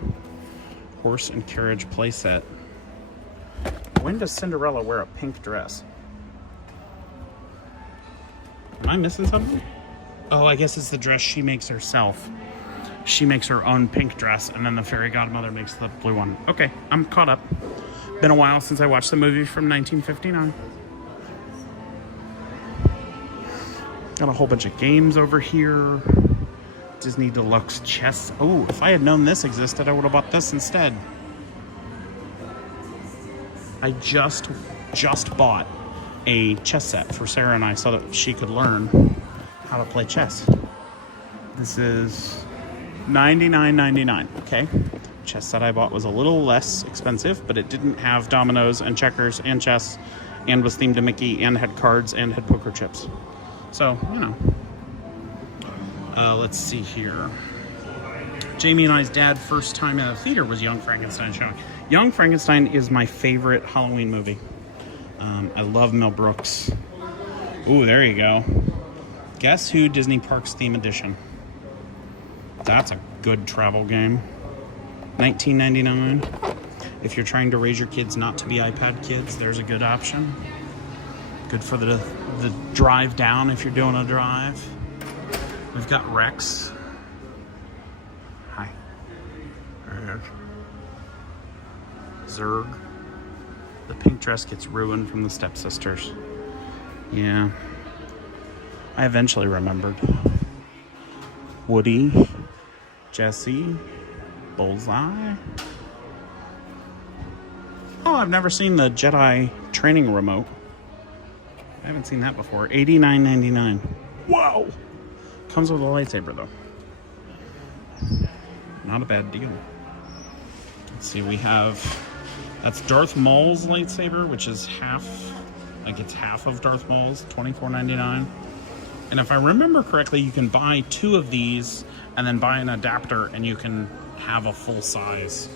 horse and carriage playset. When does Cinderella wear a pink dress? Am I missing something? Oh, I guess it's the dress she makes herself. She makes her own pink dress, and then the fairy godmother makes the blue one. Okay, I'm caught up. Been a while since I watched the movie from 1959. Got a whole bunch of games over here. Disney Deluxe chess. Oh, if I had known this existed, I would have bought this instead. I just bought a chess set for Sarah and I so that she could learn how to play chess. This is $99.99, okay? Chess set I bought was a little less expensive, but it didn't have dominoes and checkers and chess and was themed to Mickey and had cards and had poker chips. So, you know. Let's see here. Jamie and I's dad first time in the theater was Young Frankenstein showing. Young Frankenstein is my favorite Halloween movie. I love Mel Brooks. Ooh, there you go. Guess Who Disney Parks Theme Edition. That's a good travel game. $19.99. If you're trying to raise your kids not to be iPad kids, there's a good option. Good for the drive down if you're doing a drive. We've got Rex. Hi. There he is. Zurg. The pink dress gets ruined from the stepsisters. Yeah. I eventually remembered. Woody, Jesse, Bullseye. Oh, I've never seen the Jedi training remote. I haven't seen that before. $89.99. Wow! Comes with a lightsaber, though. Not a bad deal. Let's see, we have... That's Darth Maul's lightsaber, which is half... Like, it's half of Darth Maul's, $24.99. And if I remember correctly, you can buy 2 of these and then buy an adapter, and you can have a full-size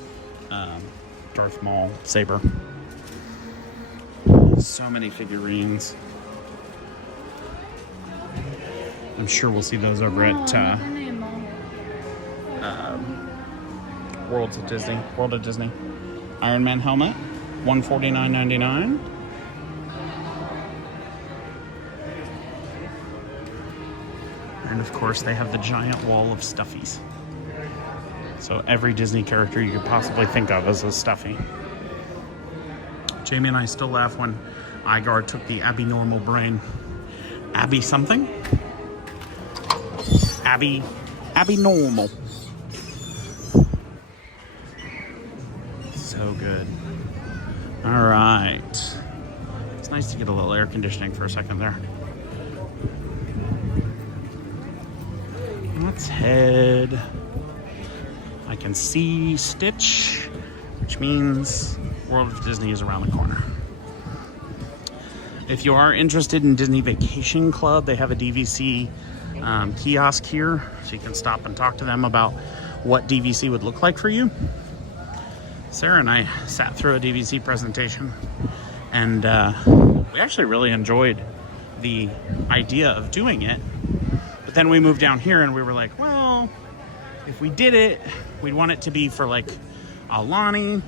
Darth Maul saber. So many figurines. I'm sure we'll see those over at World of Disney. Iron Man helmet, $149.99. And of course, they have the giant wall of stuffies. So every Disney character you could possibly think of as a stuffy. Jamie and I still laugh when Igar took the Abby normal brain. Abby something? Abby normal. So good. All right. It's nice to get a little air conditioning for a second there. Let's head. I can see Stitch, which means World of Disney is around the corner. If you are interested in Disney Vacation Club, they have a DVC kiosk here, so you can stop and talk to them about what DVC would look like for you. Sarah and I sat through a DVC presentation, and we actually really enjoyed the idea of doing it. But then we moved down here and we were like, well, if we did it, we'd want it to be for like Alani, and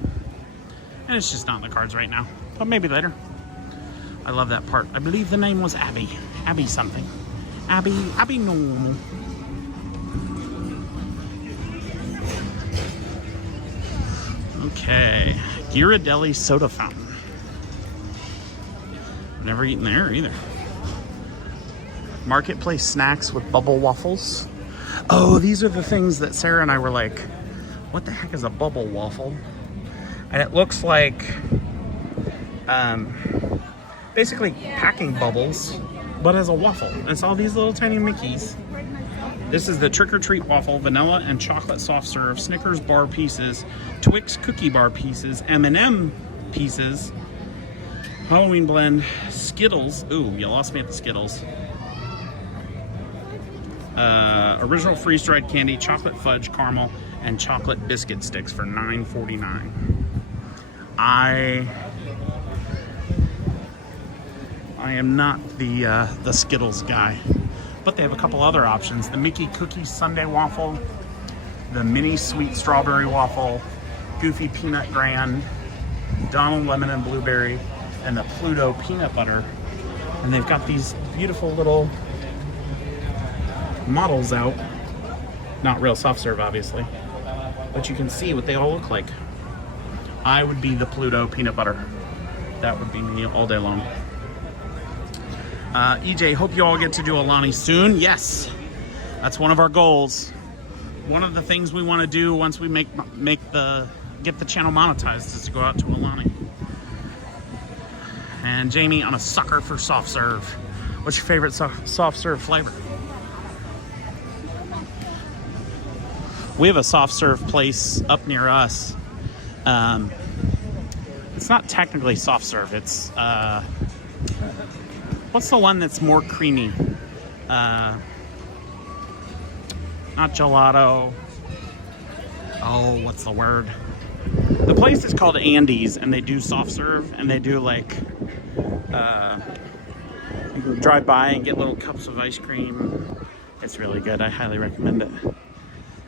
it's just not in the cards right now, but maybe later. I love that part. I believe the name was Abby something. Abby normal. Okay, Ghirardelli soda fountain. Never eaten there either. Marketplace snacks with bubble waffles. Oh, these are the things that Sarah and I were like, what the heck is a bubble waffle? And it looks like basically packing bubbles, but as a waffle. And it's all these little tiny Mickeys. This is the Trick or Treat waffle, vanilla and chocolate soft serve, Snickers bar pieces, Twix cookie bar pieces, M&M pieces, Halloween blend, Skittles. Ooh, you lost me at the Skittles. Original freeze-dried candy, chocolate fudge caramel, and chocolate biscuit sticks for $9.49. I am not the Skittles guy, but they have a couple other options. The Mickey Cookie Sundae Waffle, the Mini Sweet Strawberry Waffle, Goofy Peanut Grand, Donald Lemon and Blueberry, and the Pluto Peanut Butter. And they've got these beautiful little models out. Not real soft serve, obviously, but you can see what they all look like. I would be the Pluto Peanut Butter. That would be me all day long. EJ, hope you all get to do Alani soon. Yes, that's one of our goals. One of the things we want to do once we get the channel monetized is to go out to Alani. And Jamie, I'm a sucker for soft serve. What's your favorite soft serve flavor? We have a soft serve place up near us. It's not technically soft serve. It's what's the one that's more creamy? Not gelato. Oh, what's the word? The place is called Andy's, and they do soft serve, and they do like you can drive by and get little cups of ice cream. It's really good. I highly recommend it.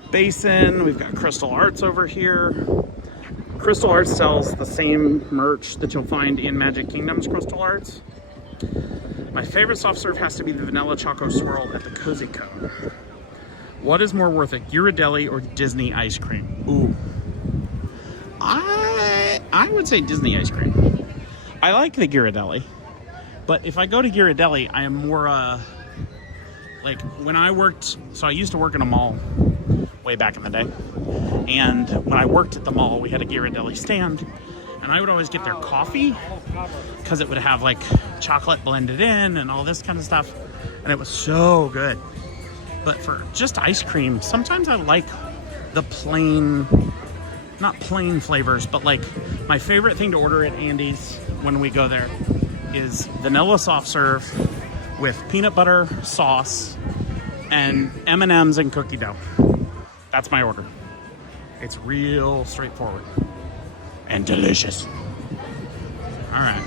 Basin, we've got Crystal Arts over here. Crystal Arts sells the same merch that you'll find in Magic Kingdom's Crystal Arts. My favorite soft serve has to be the Vanilla Choco Swirl at the Cozy Cone. What is more worth it, Ghirardelli or Disney ice cream? Ooh. I would say Disney ice cream. I like the Ghirardelli, but if I go to Ghirardelli, I am more like when I worked, so I used to work in a mall way back in the day. And when I worked at the mall, we had a Ghirardelli stand. And I would always get their coffee because it would have like chocolate blended in and all this kind of stuff. And it was so good. But for just ice cream, sometimes I like the plain, not plain flavors, but like my favorite thing to order at Andy's when we go there is vanilla soft serve with peanut butter sauce and M&Ms and cookie dough. That's my order. It's real straightforward and delicious. All right,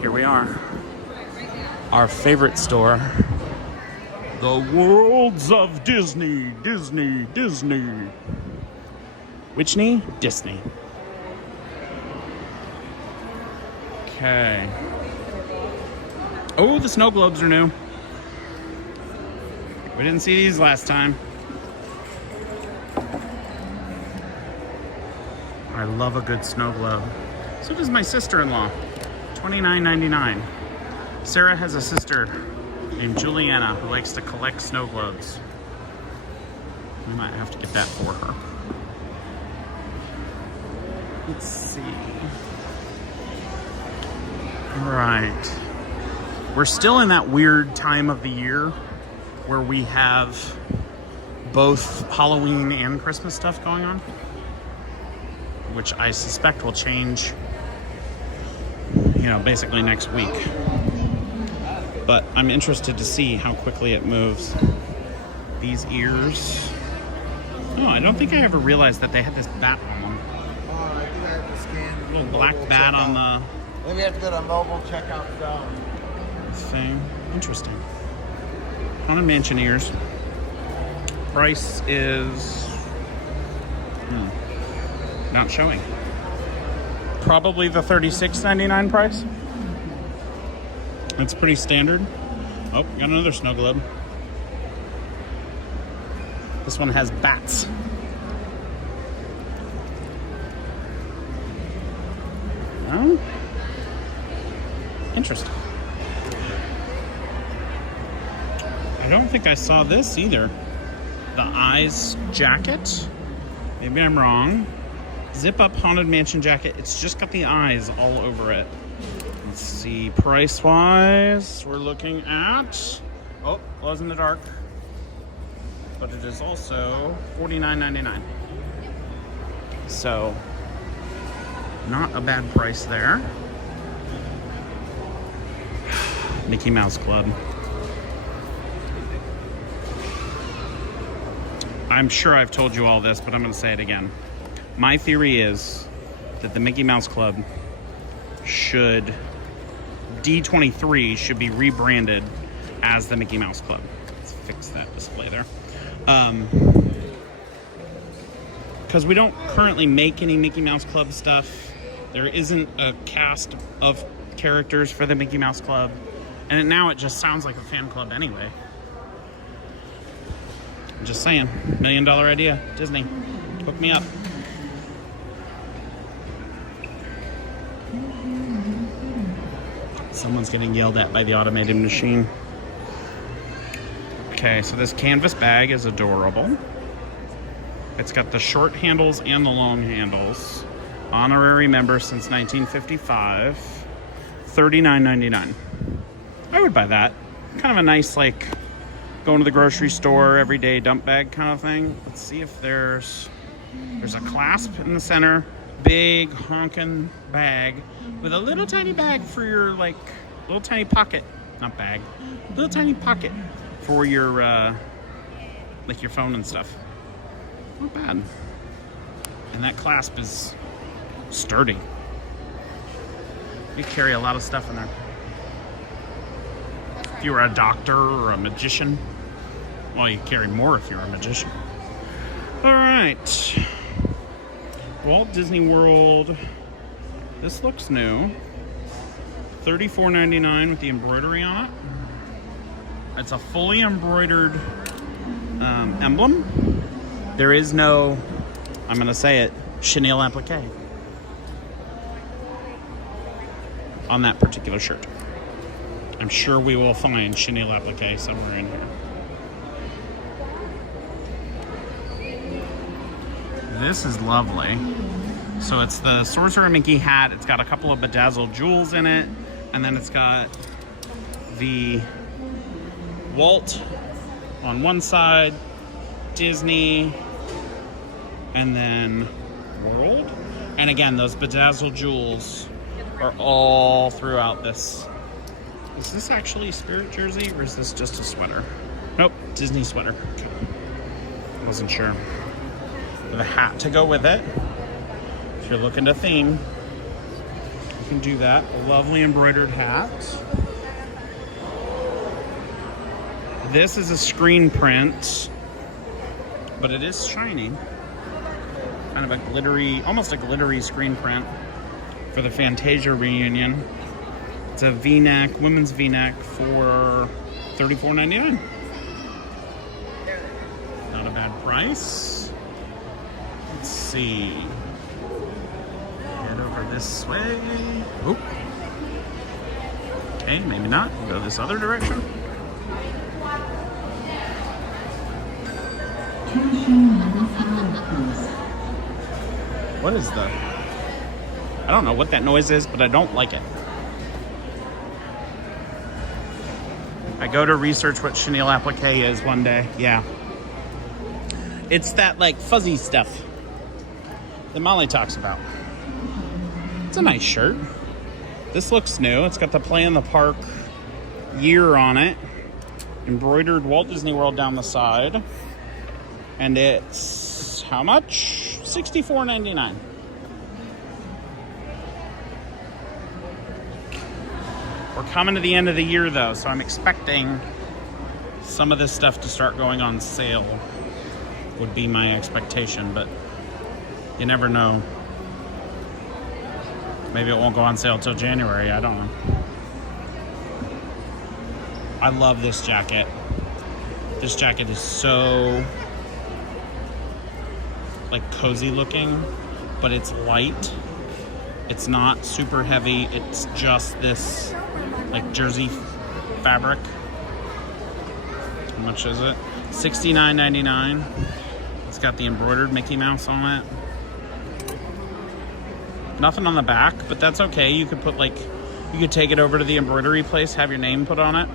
here we are. Our favorite store, the Worlds of Disney. Whitney? Disney. Okay. Oh, the snow globes are new. We didn't see these last time. I love a good snow globe. So does my sister-in-law. $29.99. Sarah has a sister named Juliana who likes to collect snow globes. We might have to get that for her. Let's see. All right. We're still in that weird time of the year where we have both Halloween and Christmas stuff going on, which I suspect will change, basically next week. But I'm interested to see how quickly it moves. These ears. Oh, I don't think I ever realized that they had this bat on them. I think I have to scan the Little black mobile bat checkout. on the Maybe I have to go to mobile checkout zone. thing. Interesting. Haunted Mansion ears. Price is not showing. Probably the $36.99 price. It's pretty standard. Oh, got another snow globe. This one has bats. Oh, interesting. I don't think I saw this either. The Eyes jacket. Maybe I'm wrong. Zip up Haunted Mansion jacket. It's just got the eyes all over it. Let's see, price wise, we're looking at, oh, glows in the dark, but it is also $49.99. So, not a bad price there. Mickey Mouse Club. I'm sure I've told you all this, but I'm going to say it again. My theory is that the Mickey Mouse Club D23 should be rebranded as the Mickey Mouse Club. Let's fix that display there. Because we don't currently make any Mickey Mouse Club stuff. There isn't a cast of characters for the Mickey Mouse Club. And now it just sounds like a fan club anyway. I'm just saying, $1 million idea, Disney, hook me up. Someone's getting yelled at by the automated machine. Okay, so this canvas bag is adorable. It's got the short handles and the long handles. Honorary member since 1955. $39.99. I would buy that. Kind of a nice, like, going to the grocery store, everyday dump bag kind of thing. Let's see if there's a clasp in the center. Big honking bag with a little tiny bag for your, like, little tiny pocket. Not bag. Little tiny pocket for your, like, your phone and stuff. Not bad. And that clasp is sturdy. You carry a lot of stuff in there. If you were a doctor or a magician, well, you carry more if you're a magician. All right. Walt Disney World. This looks new. $34.99 with the embroidery on it. It's a fully embroidered emblem. There is no, I'm going to say it, chenille applique on that particular shirt. I'm sure we will find chenille applique somewhere in here. This is lovely. So it's the Sorcerer Mickey hat. It's got a couple of bedazzled jewels in it. And then it's got the Walt on one side, Disney, and then World. And again, those bedazzled jewels are all throughout this. Is this actually a Spirit jersey or is this just a sweater? Nope, Disney sweater. Okay. Wasn't sure. With a hat to go with it. If you're looking to theme, you can do that. A lovely embroidered hat. This is a screen print, but it is shiny. Kind of a glittery, almost a glittery screen print for the Fantasia reunion. It's a V-neck, women's V-neck for $34.99. Not a bad price. Let's see. Head over this way. Oop. Okay, maybe not. We'll go this other direction. What is the... I don't know what that noise is, but I don't like it. I go to research what chenille applique is one day. Yeah. It's that, like, fuzzy stuff that Molly talks about. It's a nice shirt. This looks new. It's got the Play in the Park year on it. Embroidered Walt Disney World down the side. And it's how much? $64.99. We're coming to the end of the year though, so I'm expecting some of this stuff to start going on sale. Would be my expectation, but you never know. Maybe it won't go on sale till January, I don't know. I love this jacket. This jacket is so like cozy looking, but it's light. It's not super heavy. It's just this like jersey fabric. How much is it? $69.99. It's got the embroidered Mickey Mouse on it. Nothing on the back, but that's okay. You could put like, you could take it over to the embroidery place, have your name put on it.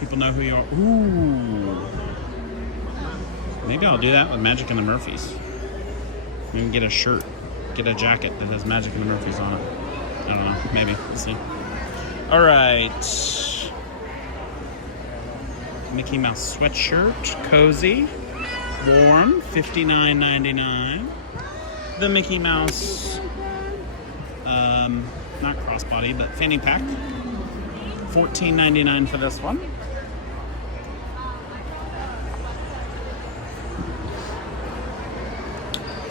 People know who you are. Ooh. Maybe I'll do that with Magic and the Murphys. Maybe get a shirt, get a jacket that has Magic and the Murphys on it. I don't know. Maybe. We'll see. All right. Mickey Mouse sweatshirt, cozy, warm, $59.99. The Mickey Mouse, not crossbody, but fanny pack, $14.99 for this one.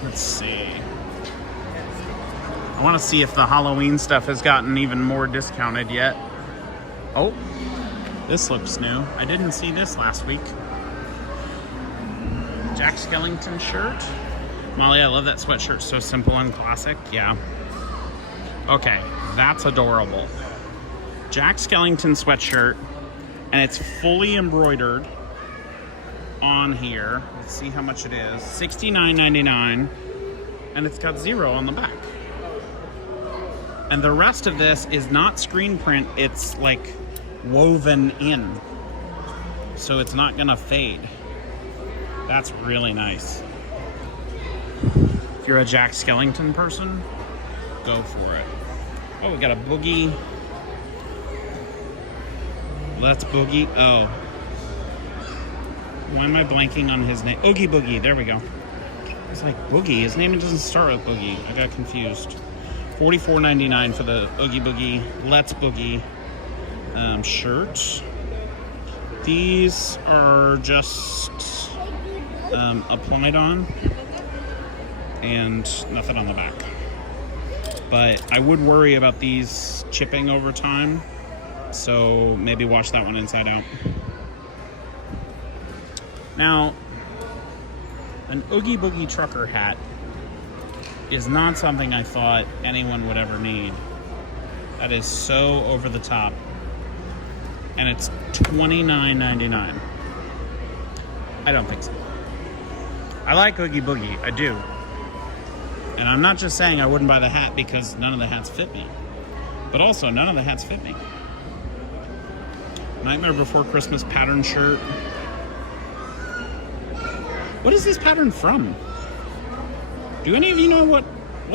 Let's see. I want to see if the Halloween stuff has gotten even more discounted yet. Oh, this looks new. I didn't see this last week. Jack Skellington shirt. Molly, I love that sweatshirt. So simple and classic. Yeah. Okay, that's adorable. Jack Skellington sweatshirt, and it's fully embroidered on here. Let's see how much it is. $69.99, and it's got 0 on the back. And the rest of this is not screen print. It's like woven in, so it's not gonna fade. That's really nice. If you're a Jack Skellington person, go for it. Oh, we got a Boogie. Let's Boogie. Oh. Why am I blanking on his name? Oogie Boogie. There we go. It's like Boogie. His name doesn't start with Boogie. I got confused. $44.99 for the Oogie Boogie. Let's Boogie shirt. These are just applied on and nothing on the back. But I would worry about these chipping over time, so maybe wash that one inside out. Now, an Oogie Boogie trucker hat is not something I thought anyone would ever need. That is so over the top. and it's $29.99. I don't think so. I like Oogie Boogie, I do. And I'm not just saying I wouldn't buy the hat because none of the hats fit me. But also, none of the hats fit me. Nightmare Before Christmas pattern shirt. What is this pattern from? Do any of you know what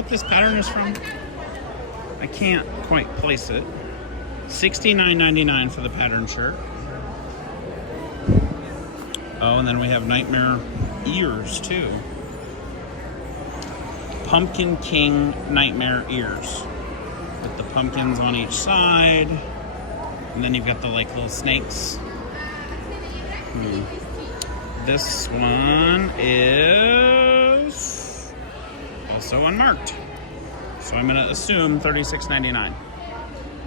this pattern is from? I can't quite place it. $69.99 for the pattern shirt. Oh, and then we have Nightmare ears, too. Pumpkin King Nightmare ears. With the pumpkins on each side. And then you've got the, like, little snakes. This one is also unmarked. So I'm going to assume $36.99.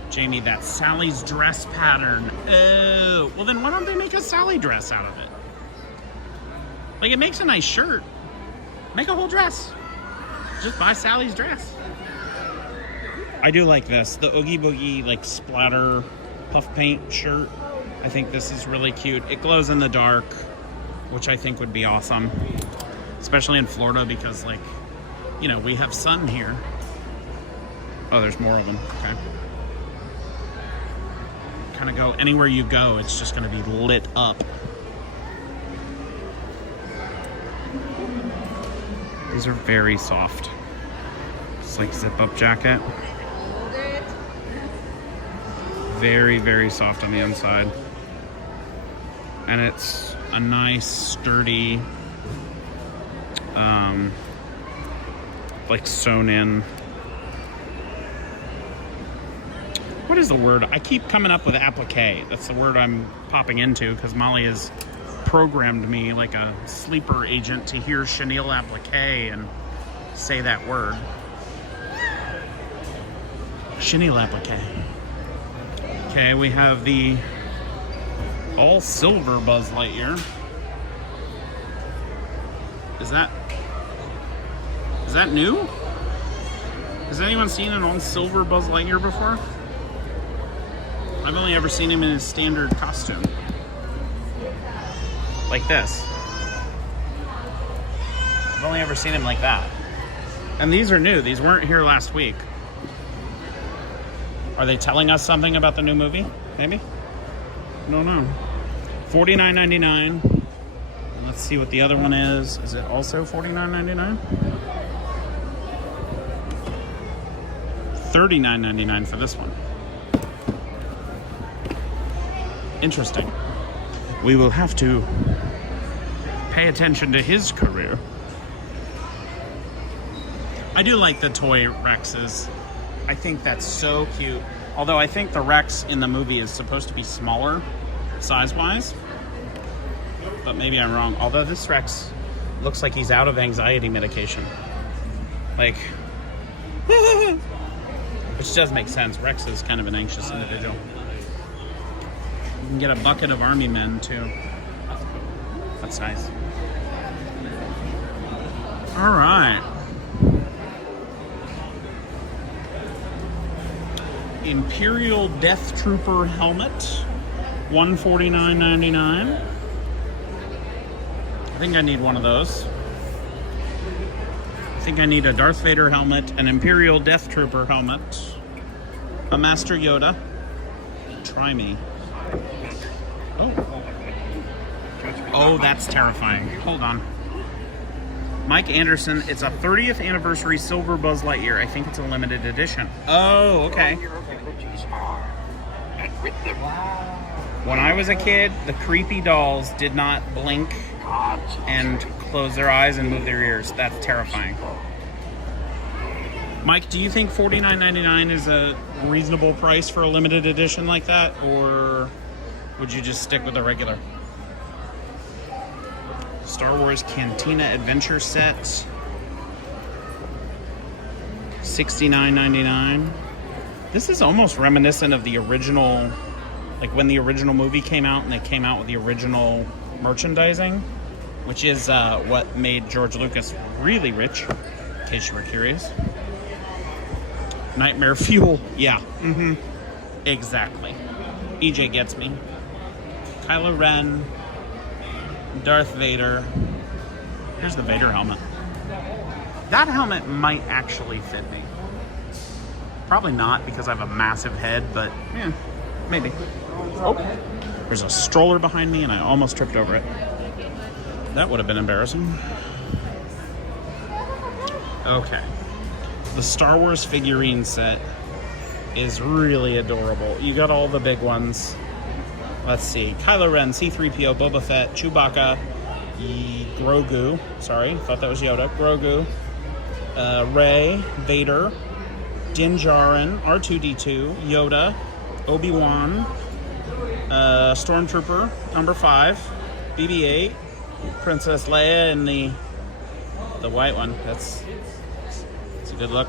Jamie, that's Sally's dress pattern. Oh, well then why don't they make a Sally dress out of it? Like, it makes a nice shirt. Make a whole dress. Just buy Sally's dress. I do like this. The Oogie Boogie, like, splatter puff paint shirt. I think this is really cute. It glows in the dark, which I think would be awesome. Especially in Florida because, like, you know, we have sun here. Oh, there's more of them. Okay. Kind of go anywhere you go, it's just going to be lit up. These are very soft. It's like zip-up jacket. Very, very soft on the inside. And it's a nice, sturdy, like sewn in. What is the word? I keep coming up with applique. That's the word I'm popping into because Molly has programmed me like a sleeper agent to hear chenille applique and say that word. Chenille applique. Okay, we have the all silver Buzz Lightyear. Is that new? Has anyone seen an all silver Buzz Lightyear before? I've only ever seen him in his standard costume. Like this. I've only ever seen him like that. And these are new. These weren't here last week. Are they telling us something about the new movie? Maybe? I don't know. $49.99. Let's see what the other one is. Is it also $49.99? $39.99 for this one. Interesting. We will have to pay attention to his career. I do like the toy Rexes. I think that's so cute. Although I think the Rex in the movie is supposed to be smaller, size-wise. But maybe I'm wrong. Although this Rex looks like he's out of anxiety medication. Like, which does make sense. Rex is kind of an anxious individual. You can get a bucket of army men, too. That's nice. All right. Imperial Death Trooper helmet, $149.99. I think I need one of those. I think I need a Darth Vader helmet, an Imperial Death Trooper helmet, a Master Yoda. Try me. Oh, that's terrifying. Hold on. Mike Anderson, it's a 30th anniversary silver Buzz Lightyear. I think it's a limited edition. Oh, okay. When I was a kid, the creepy dolls did not blink and close their eyes and move their ears. That's terrifying. Mike, do you think $49.99 is a reasonable price for a limited edition like that? Or would you just stick with a regular? Star Wars Cantina Adventure Set, $69.99. This is almost reminiscent of the original, like when the original movie came out and they came out with the original merchandising, which is what made George Lucas really rich, in case you were curious. Nightmare Fuel, yeah, exactly. EJ gets me. Kylo Ren, Darth Vader. Here's the Vader helmet. That helmet might actually fit me. Probably not because I have a massive head, but yeah, maybe. Oh, there's a stroller behind me and I almost tripped over it. That would have been embarrassing. Okay. The Star Wars figurine set is really adorable. You got all the big ones. Let's see. Kylo Ren, C-3PO, Boba Fett, Chewbacca, Grogu. Sorry, thought that was Yoda. Grogu. Rey, Vader, Din Djarin, R2-D2, Yoda, Obi-Wan, Stormtrooper, number 5, BB-8, Princess Leia in the white one. That's a good look.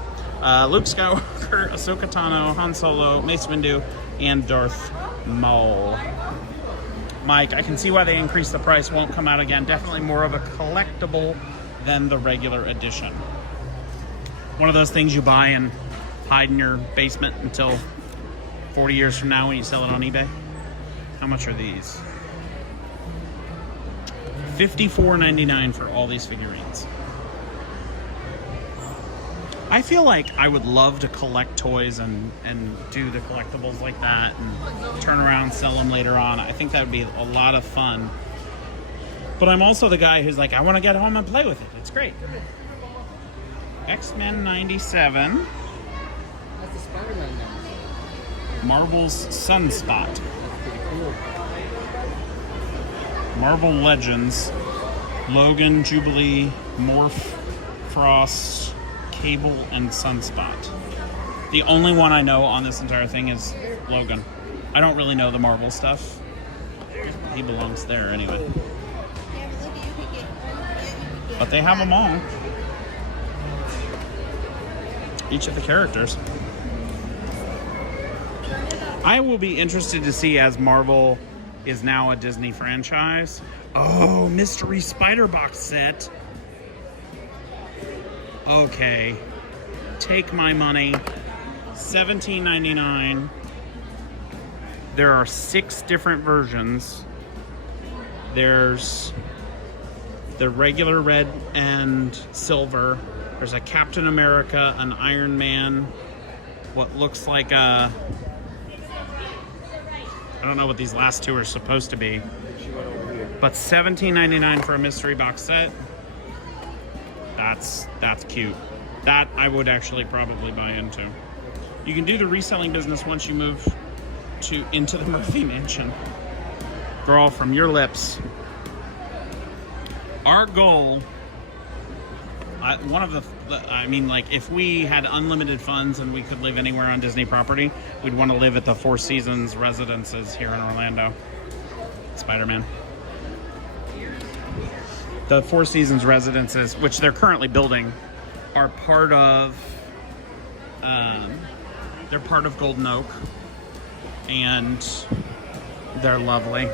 Luke Skywalker, Ahsoka Tano, Han Solo, Mace Windu, and Darth Maul. Mike, I can see why they increased the price. Won't come out again. Definitely more of a collectible than the regular edition. One of those things you buy and hide in your basement until 40 years from now when you sell it on eBay. How much are these? $54.99 for all these figurines. I feel like I would love to collect toys and do the collectibles like that and turn around and sell them later on. I think that would be a lot of fun. But I'm also the guy who's like, I want to get home and play with it. It's great. X-Men 97. That's the Spider-Man now. Marvel's Sunspot. That's pretty cool. Marvel Legends. Logan, Jubilee, Morph, Frost, Cable, and Sunspot. The only one I know on this entire thing is Logan. I don't really know the Marvel stuff. He belongs there anyway. But they have them all. Each of the characters. I will be interested to see as Marvel is now a Disney franchise. Oh, Mystery Spider Box set. Okay. Take my money. $17.99. There are 6 different versions. There's the regular red and silver. There's a Captain America, an Iron Man, what looks like a... I don't know what these last two are supposed to be. But $17.99 for a mystery box set. That's cute. That I would actually probably buy into. You can do the reselling business once you move into the Murphy Mansion. Girl, from your lips. Our goal, if we had unlimited funds and we could live anywhere on Disney property, we'd want to live at the Four Seasons residences here in Orlando. Spider-Man. The Four Seasons residences, which they're currently building, are part of Golden Oak, and they're lovely.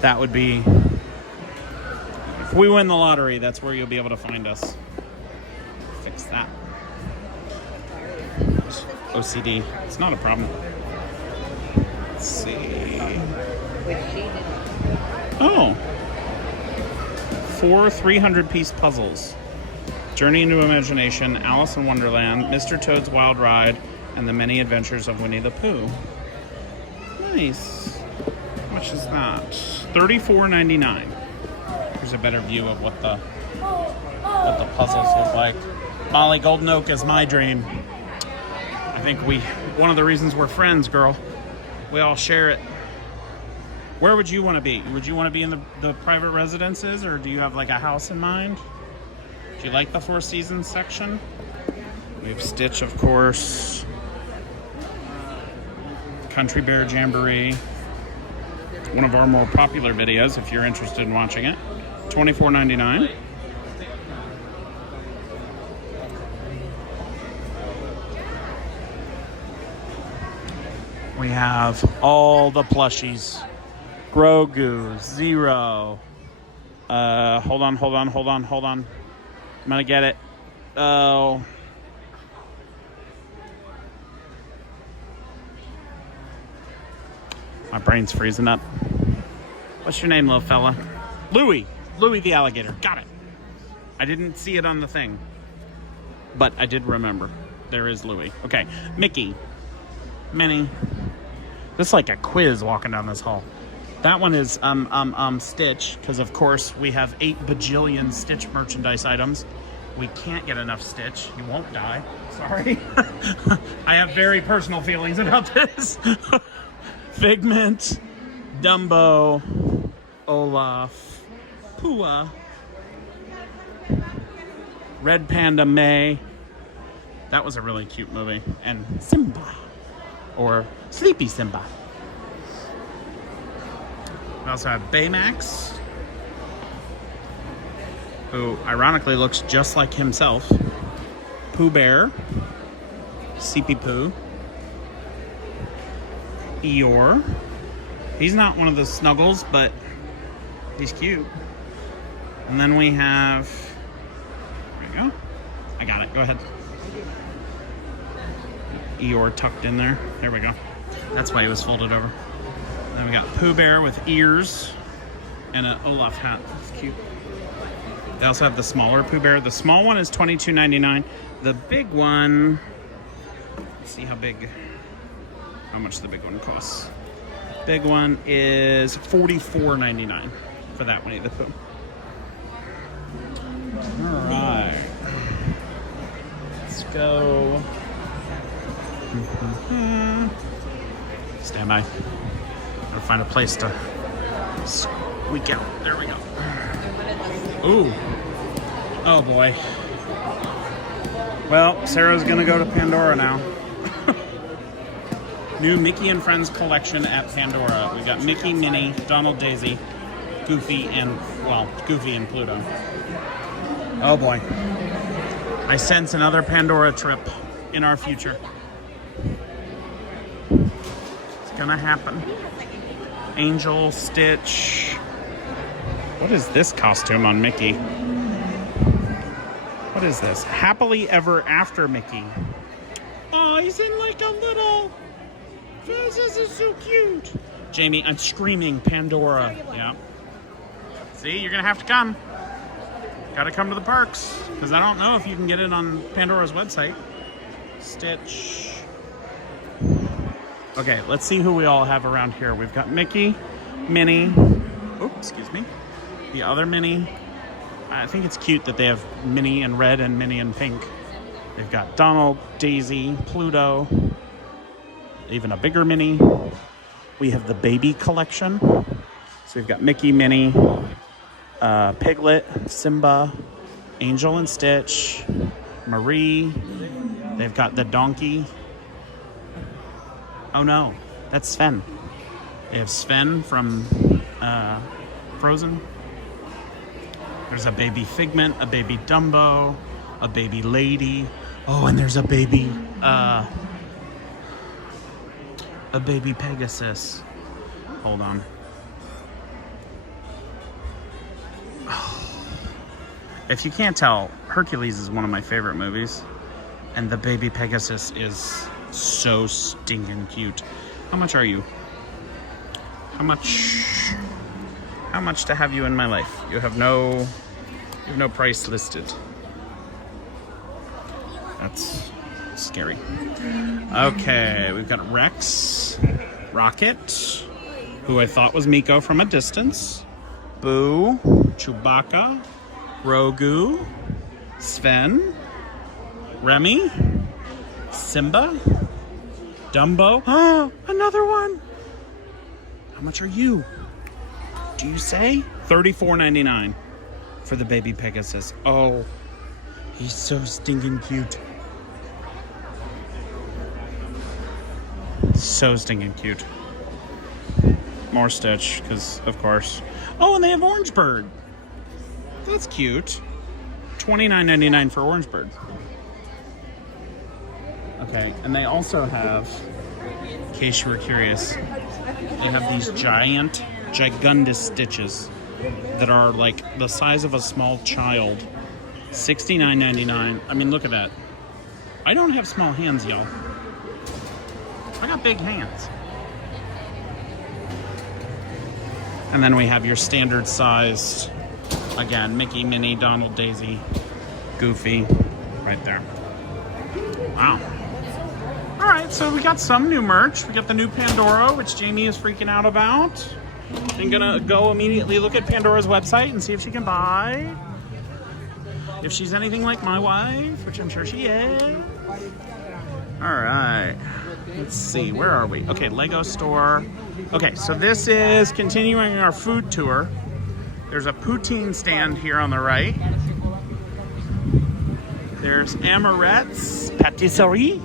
That would be, if we win the lottery, that's where you'll be able to find us. Fix that. OCD. It's not a problem. Let's see. Oh. 4 300-piece puzzles. Journey into Imagination, Alice in Wonderland, Mr. Toad's Wild Ride, and the Many Adventures of Winnie the Pooh. Nice. How much is that? $34.99. Here's a better view of what the puzzles look like. Molly, Golden Oak is my dream. I think one of the reasons we're friends, girl. We all share it. Where would you want to be? Would you want to be in the private residences, or do you have like a house in mind? Do you like the Four Seasons section? We have Stitch, of course. Country Bear Jamboree. One of our more popular videos, if you're interested in watching it. $24.99. We have all the plushies. Grogu, Zero. Hold on. I'm gonna get it. Oh. My brain's freezing up. What's your name, little fella? Louie. Louie the alligator. Got it. I didn't see it on the thing, but I did remember. There is Louie. Okay, Mickey. Minnie. This is like a quiz walking down this hall. That one is Stitch, because of course we have 8 bajillion Stitch merchandise items. We can't get enough Stitch. He won't die. Sorry. I have very personal feelings about this. Figment, Dumbo, Olaf, Pua, Red Panda May. That was a really cute movie. And Simba, or Sleepy Simba. We also have Baymax, who ironically looks just like himself. Pooh Bear, CP Pooh, Eeyore. He's not one of the Snuggles, but he's cute. And then we have, there we go. I got it, go ahead. Eeyore tucked in there. There we go. That's why he was folded over. Then we got Pooh Bear with ears and an Olaf hat. That's cute. They also have the smaller Pooh Bear. The small one is $22.99. The big one, let's see how much the big one costs. Big one is $44.99 for that Winnie the Pooh. All right. Let's go. Stand by. Gotta find a place to squeak out. There we go. Ooh. Oh boy. Well, Sarah's gonna go to Pandora now. New Mickey and Friends collection at Pandora. We got Mickey, Minnie, Donald, Daisy, Goofy, and Pluto. Oh boy. I sense another Pandora trip in our future. It's gonna happen. Angel, Stitch. What is this costume on Mickey? What is this? Happily Ever After Mickey. Oh, he's in like a little... This is so cute. Jamie, I'm screaming Pandora. Yeah. See, you're gonna have to come. Gotta come to the parks. Because I don't know if you can get it on Pandora's website. Stitch. Okay, let's see who we all have around here. We've got Mickey, Minnie. Oh, excuse me. The other Minnie. I think it's cute that they have Minnie in red and Minnie in pink. They've got Donald, Daisy, Pluto, even a bigger Minnie. We have the baby collection. So we've got Mickey, Minnie, Piglet, Simba, Angel and Stitch, Marie. They've got the donkey. Oh no, that's Sven. They have Sven from Frozen. There's a baby Figment, a baby Dumbo, a baby Lady. Oh, and there's a baby Pegasus. Hold on. If you can't tell, Hercules is one of my favorite movies, and the baby Pegasus is so stinking cute. How much are you? How much to have you in my life? You have no price listed. That's scary. Okay, we've got Rex, Rocket, who I thought was Miko from a distance, Boo, Chewbacca, Grogu, Sven, Remy, Simba, Dumbo. Oh, another one. How much are you? Do you say? $34.99 for the baby Pegasus. Oh, he's so stinking cute. So stinking cute. More Stitch, because of course. Oh, and they have Orange Bird. That's cute. $29.99 for Orange Bird. Okay, and they also have, in case you were curious, they have these gigundous Stitches that are like the size of a small child. $69.99. I mean, look at that. I don't have small hands, y'all. I got big hands. And then we have your standard sized, again, Mickey, Minnie, Donald, Daisy, Goofy, right there. Wow. All right, so we got some new merch. We got the new Pandora, which Jamie is freaking out about. I'm gonna go immediately look at Pandora's website and see if she can buy. If she's anything like my wife, which I'm sure she is. All right, let's see, where are we? Okay, Lego store. Okay, so this is continuing our food tour. There's a poutine stand here on the right. There's Amarette's Patisserie,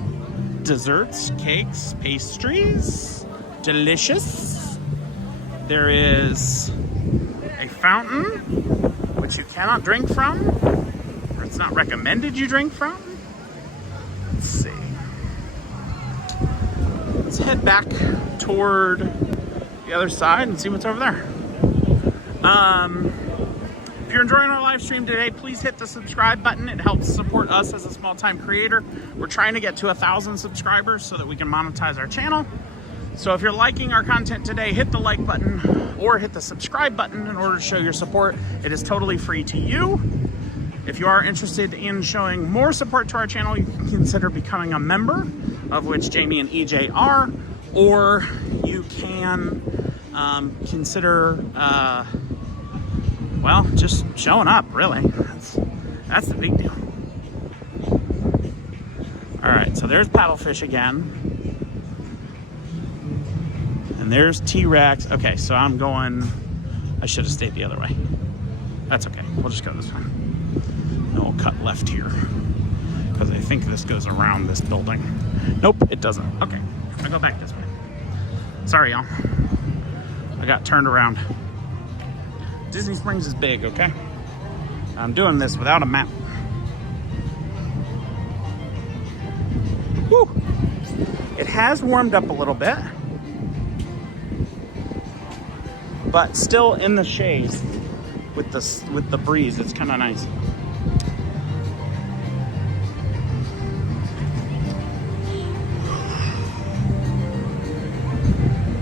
desserts, cakes, pastries, delicious. There is a fountain, which you cannot drink from, or it's not recommended you drink from. Let's see. Let's head back toward the other side and see what's over there. If you're enjoying our live stream today, please hit the subscribe button. It helps support us as a small-time creator. We're trying to get to 1,000 subscribers so that we can monetize our channel. So if you're liking our content today, hit the like button or hit the subscribe button in order to show your support. It is totally free to you. If you are interested in showing more support to our channel, you can consider becoming a member, of which Jamie and EJ are, or you can consider, well, just showing up, really. That's the big deal. All right, so there's Paddlefish again. And there's T-Rex. Okay, so I'm going, I should have stayed the other way. That's okay, we'll just go this way. And we'll cut left here, because I think this goes around this building. Nope, it doesn't. Okay, I'll go back this way. Sorry, y'all. I got turned around. Disney Springs is big, okay? I'm doing this without a map. Whew. It has warmed up a little bit, but still in the shade with the breeze. It's kind of nice.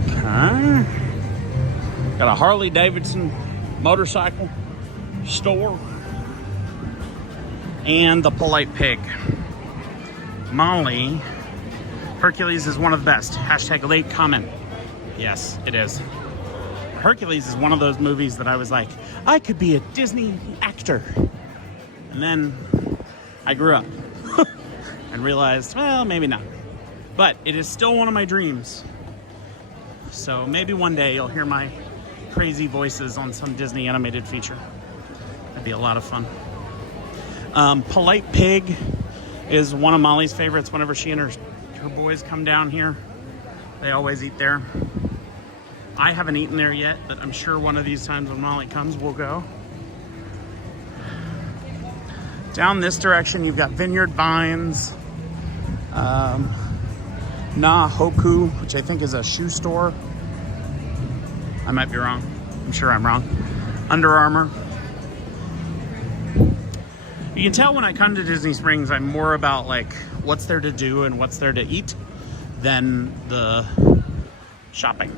Okay. Got a Harley Davidson motorcycle store and the Polite Pig. Molly, Hercules is one of the best. Hashtag late comment. Yes, it is. Hercules is one of those movies that I was like, I could be a Disney actor. And then I grew up and realized, well, maybe not. But it is still one of my dreams. So maybe one day you'll hear my crazy voices on some Disney animated feature. That'd be a lot of fun. Polite Pig is one of Molly's favorites. Whenever she and her boys come down here, they always eat there. I haven't eaten there yet, but I'm sure one of these times when Molly comes, we'll go. Down this direction, you've got Vineyard Vines, Na Hoku, which I think is a shoe store. I might be wrong. I'm sure I'm wrong. Under Armour. You can tell when I come to Disney Springs, I'm more about like what's there to do and what's there to eat than the shopping.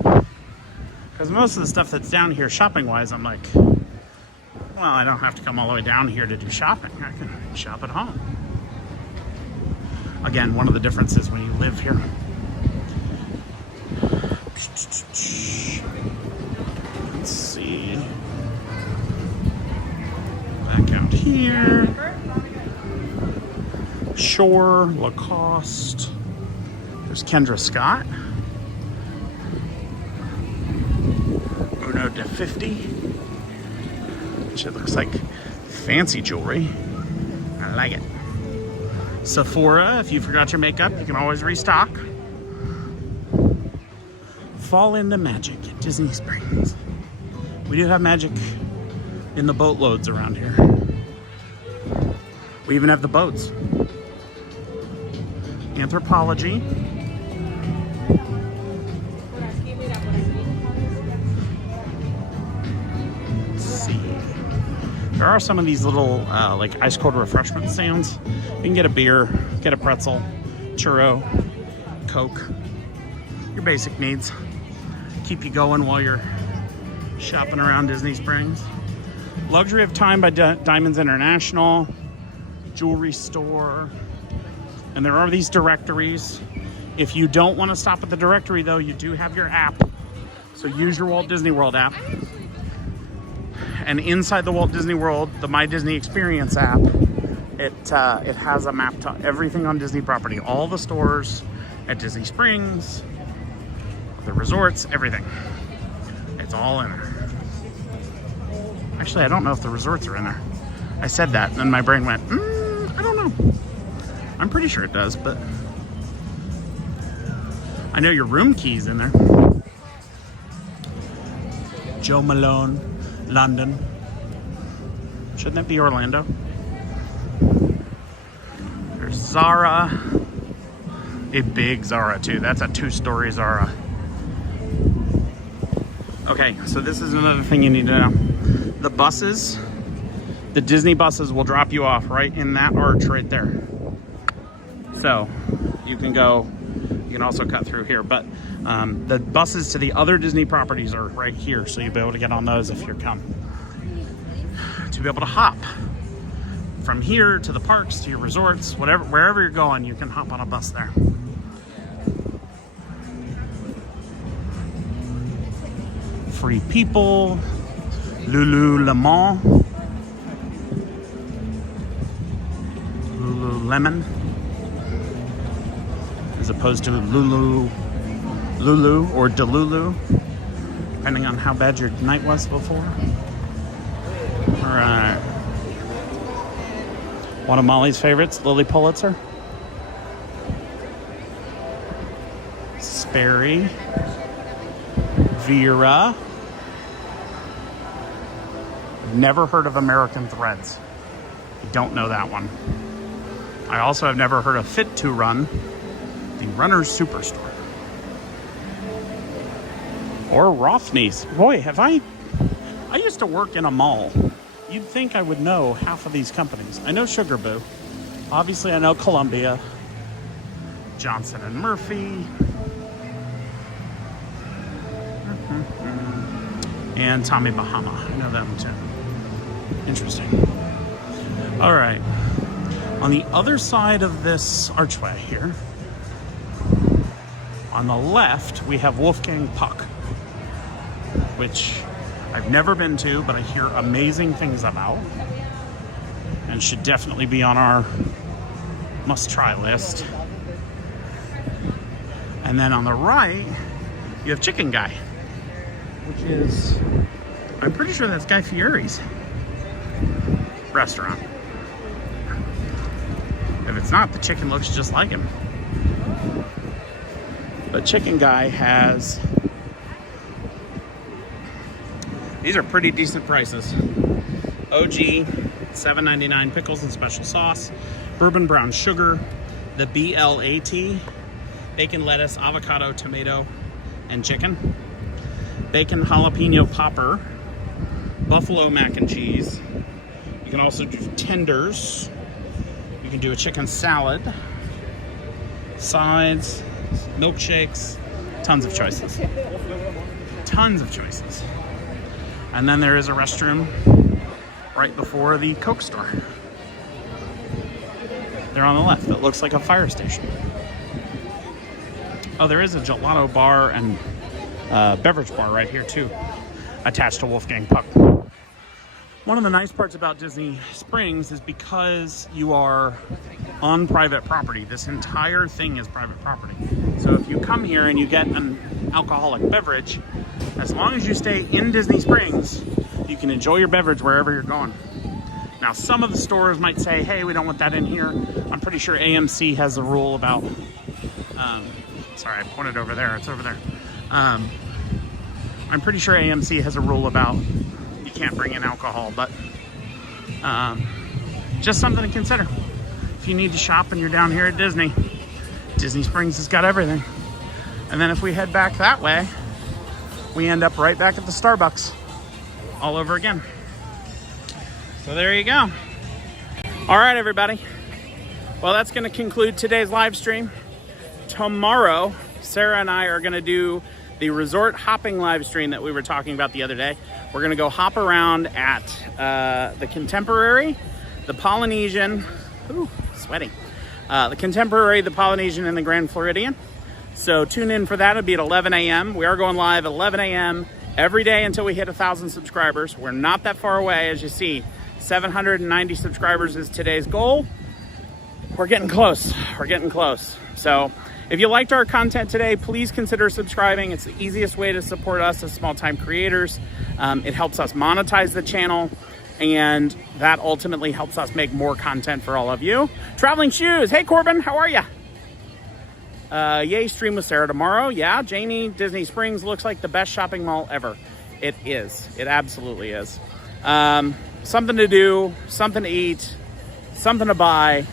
Because most of the stuff that's down here shopping-wise, I'm like, well, I don't have to come all the way down here to do shopping. I can shop at home. Again, one of the differences when you live here. Let's see. Back out here. Shore, Lacoste. There's Kendra Scott. Uno de 50. Which it looks like fancy jewelry. I like it. Sephora, if you forgot your makeup, you can always restock. Fall into magic at Disney Springs. We do have magic in the boatloads around here. We even have the boats. Anthropology. Let's see. There are some of these little like ice cold refreshment stands. You can get a beer, get a pretzel, churro, Coke, your basic needs. Keep you going while you're Shopping around Disney Springs. Luxury of Time by Diamonds International. Jewelry store. And there are these directories. If you don't want to stop at the directory, though, you do have your app. So use your Walt Disney World app. And inside the Walt Disney World, the My Disney Experience app, it has a map to everything on Disney property. All the stores at Disney Springs, the resorts, everything. It's all in there. Actually, I don't know if the resorts are in there. I said that, and then my brain went, I don't know. I'm pretty sure it does, but I know your room key's in there. Joe Malone, London. Shouldn't that be Orlando? There's Zara. A big Zara, too. That's a 2-story Zara. Okay, so this is another thing you need to know. The buses, the Disney buses will drop you off right in that arch right there. So you can go, you can also cut through here, but the buses to the other Disney properties are right here. So you'll be able to get on those if you're coming. To be able to hop from here to the parks, to your resorts, wherever you're going, you can hop on a bus there. Free People, Lululemon, Lululemon, as opposed to Lulu or Delulu, depending on how bad your night was before. All right. One of Molly's favorites, Lily Pulitzer. Sperry. Vera. Never heard of American Threads. I don't know that one. I also have never heard of Fit to Run, the Runner's Superstore. Or Rothney's. Boy, I used to work in a mall. You'd think I would know half of these companies. I know Sugar Boo. Obviously, I know Columbia. Johnson and Murphy. And Tommy Bahama. I know them too. Interesting. All right. On the other side of this archway here, on the left, we have Wolfgang Puck, which I've never been to, but I hear amazing things about, and should definitely be on our must-try list. And then on the right, you have Chicken Guy, which is, I'm pretty sure that's Guy Fieri's restaurant. If it's not, the chicken looks just like him. But Chicken Guy has, these are pretty decent prices. OG, $7.99, pickles and special sauce, bourbon brown sugar, the BLAT, bacon, lettuce, avocado, tomato, and chicken. Bacon jalapeno popper, buffalo mac and cheese. You can also do tenders. You can do a chicken salad, sides, milkshakes, tons of choices. Tons of choices. And then there is a restroom right before the Coke store. They're on the left. That looks like a fire station. Oh, there is a gelato bar and beverage bar right here too, attached to Wolfgang Puck. One of the nice parts about Disney Springs is because you are on private property. This entire thing is private property. So if you come here and you get an alcoholic beverage, as long as you stay in Disney Springs, you can enjoy your beverage wherever you're going. Now, some of the stores might say, hey, we don't want that in here. I'm pretty sure AMC has a rule about, sorry, I pointed over there, it's over there. I'm pretty sure AMC has a rule about you can't bring in alcohol, but just something to consider. If you need to shop and you're down here at Disney, Disney Springs has got everything. And then if we head back that way, we end up right back at the Starbucks all over again. So there you go. All right, everybody. Well, that's going to conclude today's live stream. Tomorrow, Sarah and I are going to do the resort hopping live stream that we were talking about the other day. We're gonna go hop around at the Contemporary, the Polynesian, ooh, sweaty. The Contemporary, the Polynesian, and the Grand Floridian. So tune in for that. It'll be at 11 a.m. We are going live at 11 a.m. every day until we hit 1,000 subscribers. We're not that far away, as you see. 790 subscribers is today's goal. We're getting close. We're getting close. So if you liked our content today, please consider subscribing. It's the easiest way to support us as small-time creators. It helps us monetize the channel, and that ultimately helps us make more content for all of you. Traveling Shoes. Hey, Corbin, how are you? Yay, stream with Sarah tomorrow. Yeah, Janie, Disney Springs looks like the best shopping mall ever. It is. It absolutely is. Something to do, something to eat, something to buy.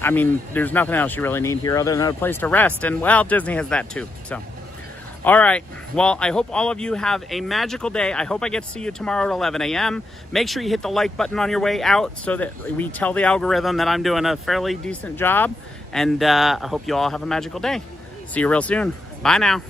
I mean, there's nothing else you really need here other than a place to rest. And, well, Disney has that too. So, all right. Well, I hope all of you have a magical day. I hope I get to see you tomorrow at 11 a.m. Make sure you hit the like button on your way out so that we tell the algorithm that I'm doing a fairly decent job. And I hope you all have a magical day. See you real soon. Bye now.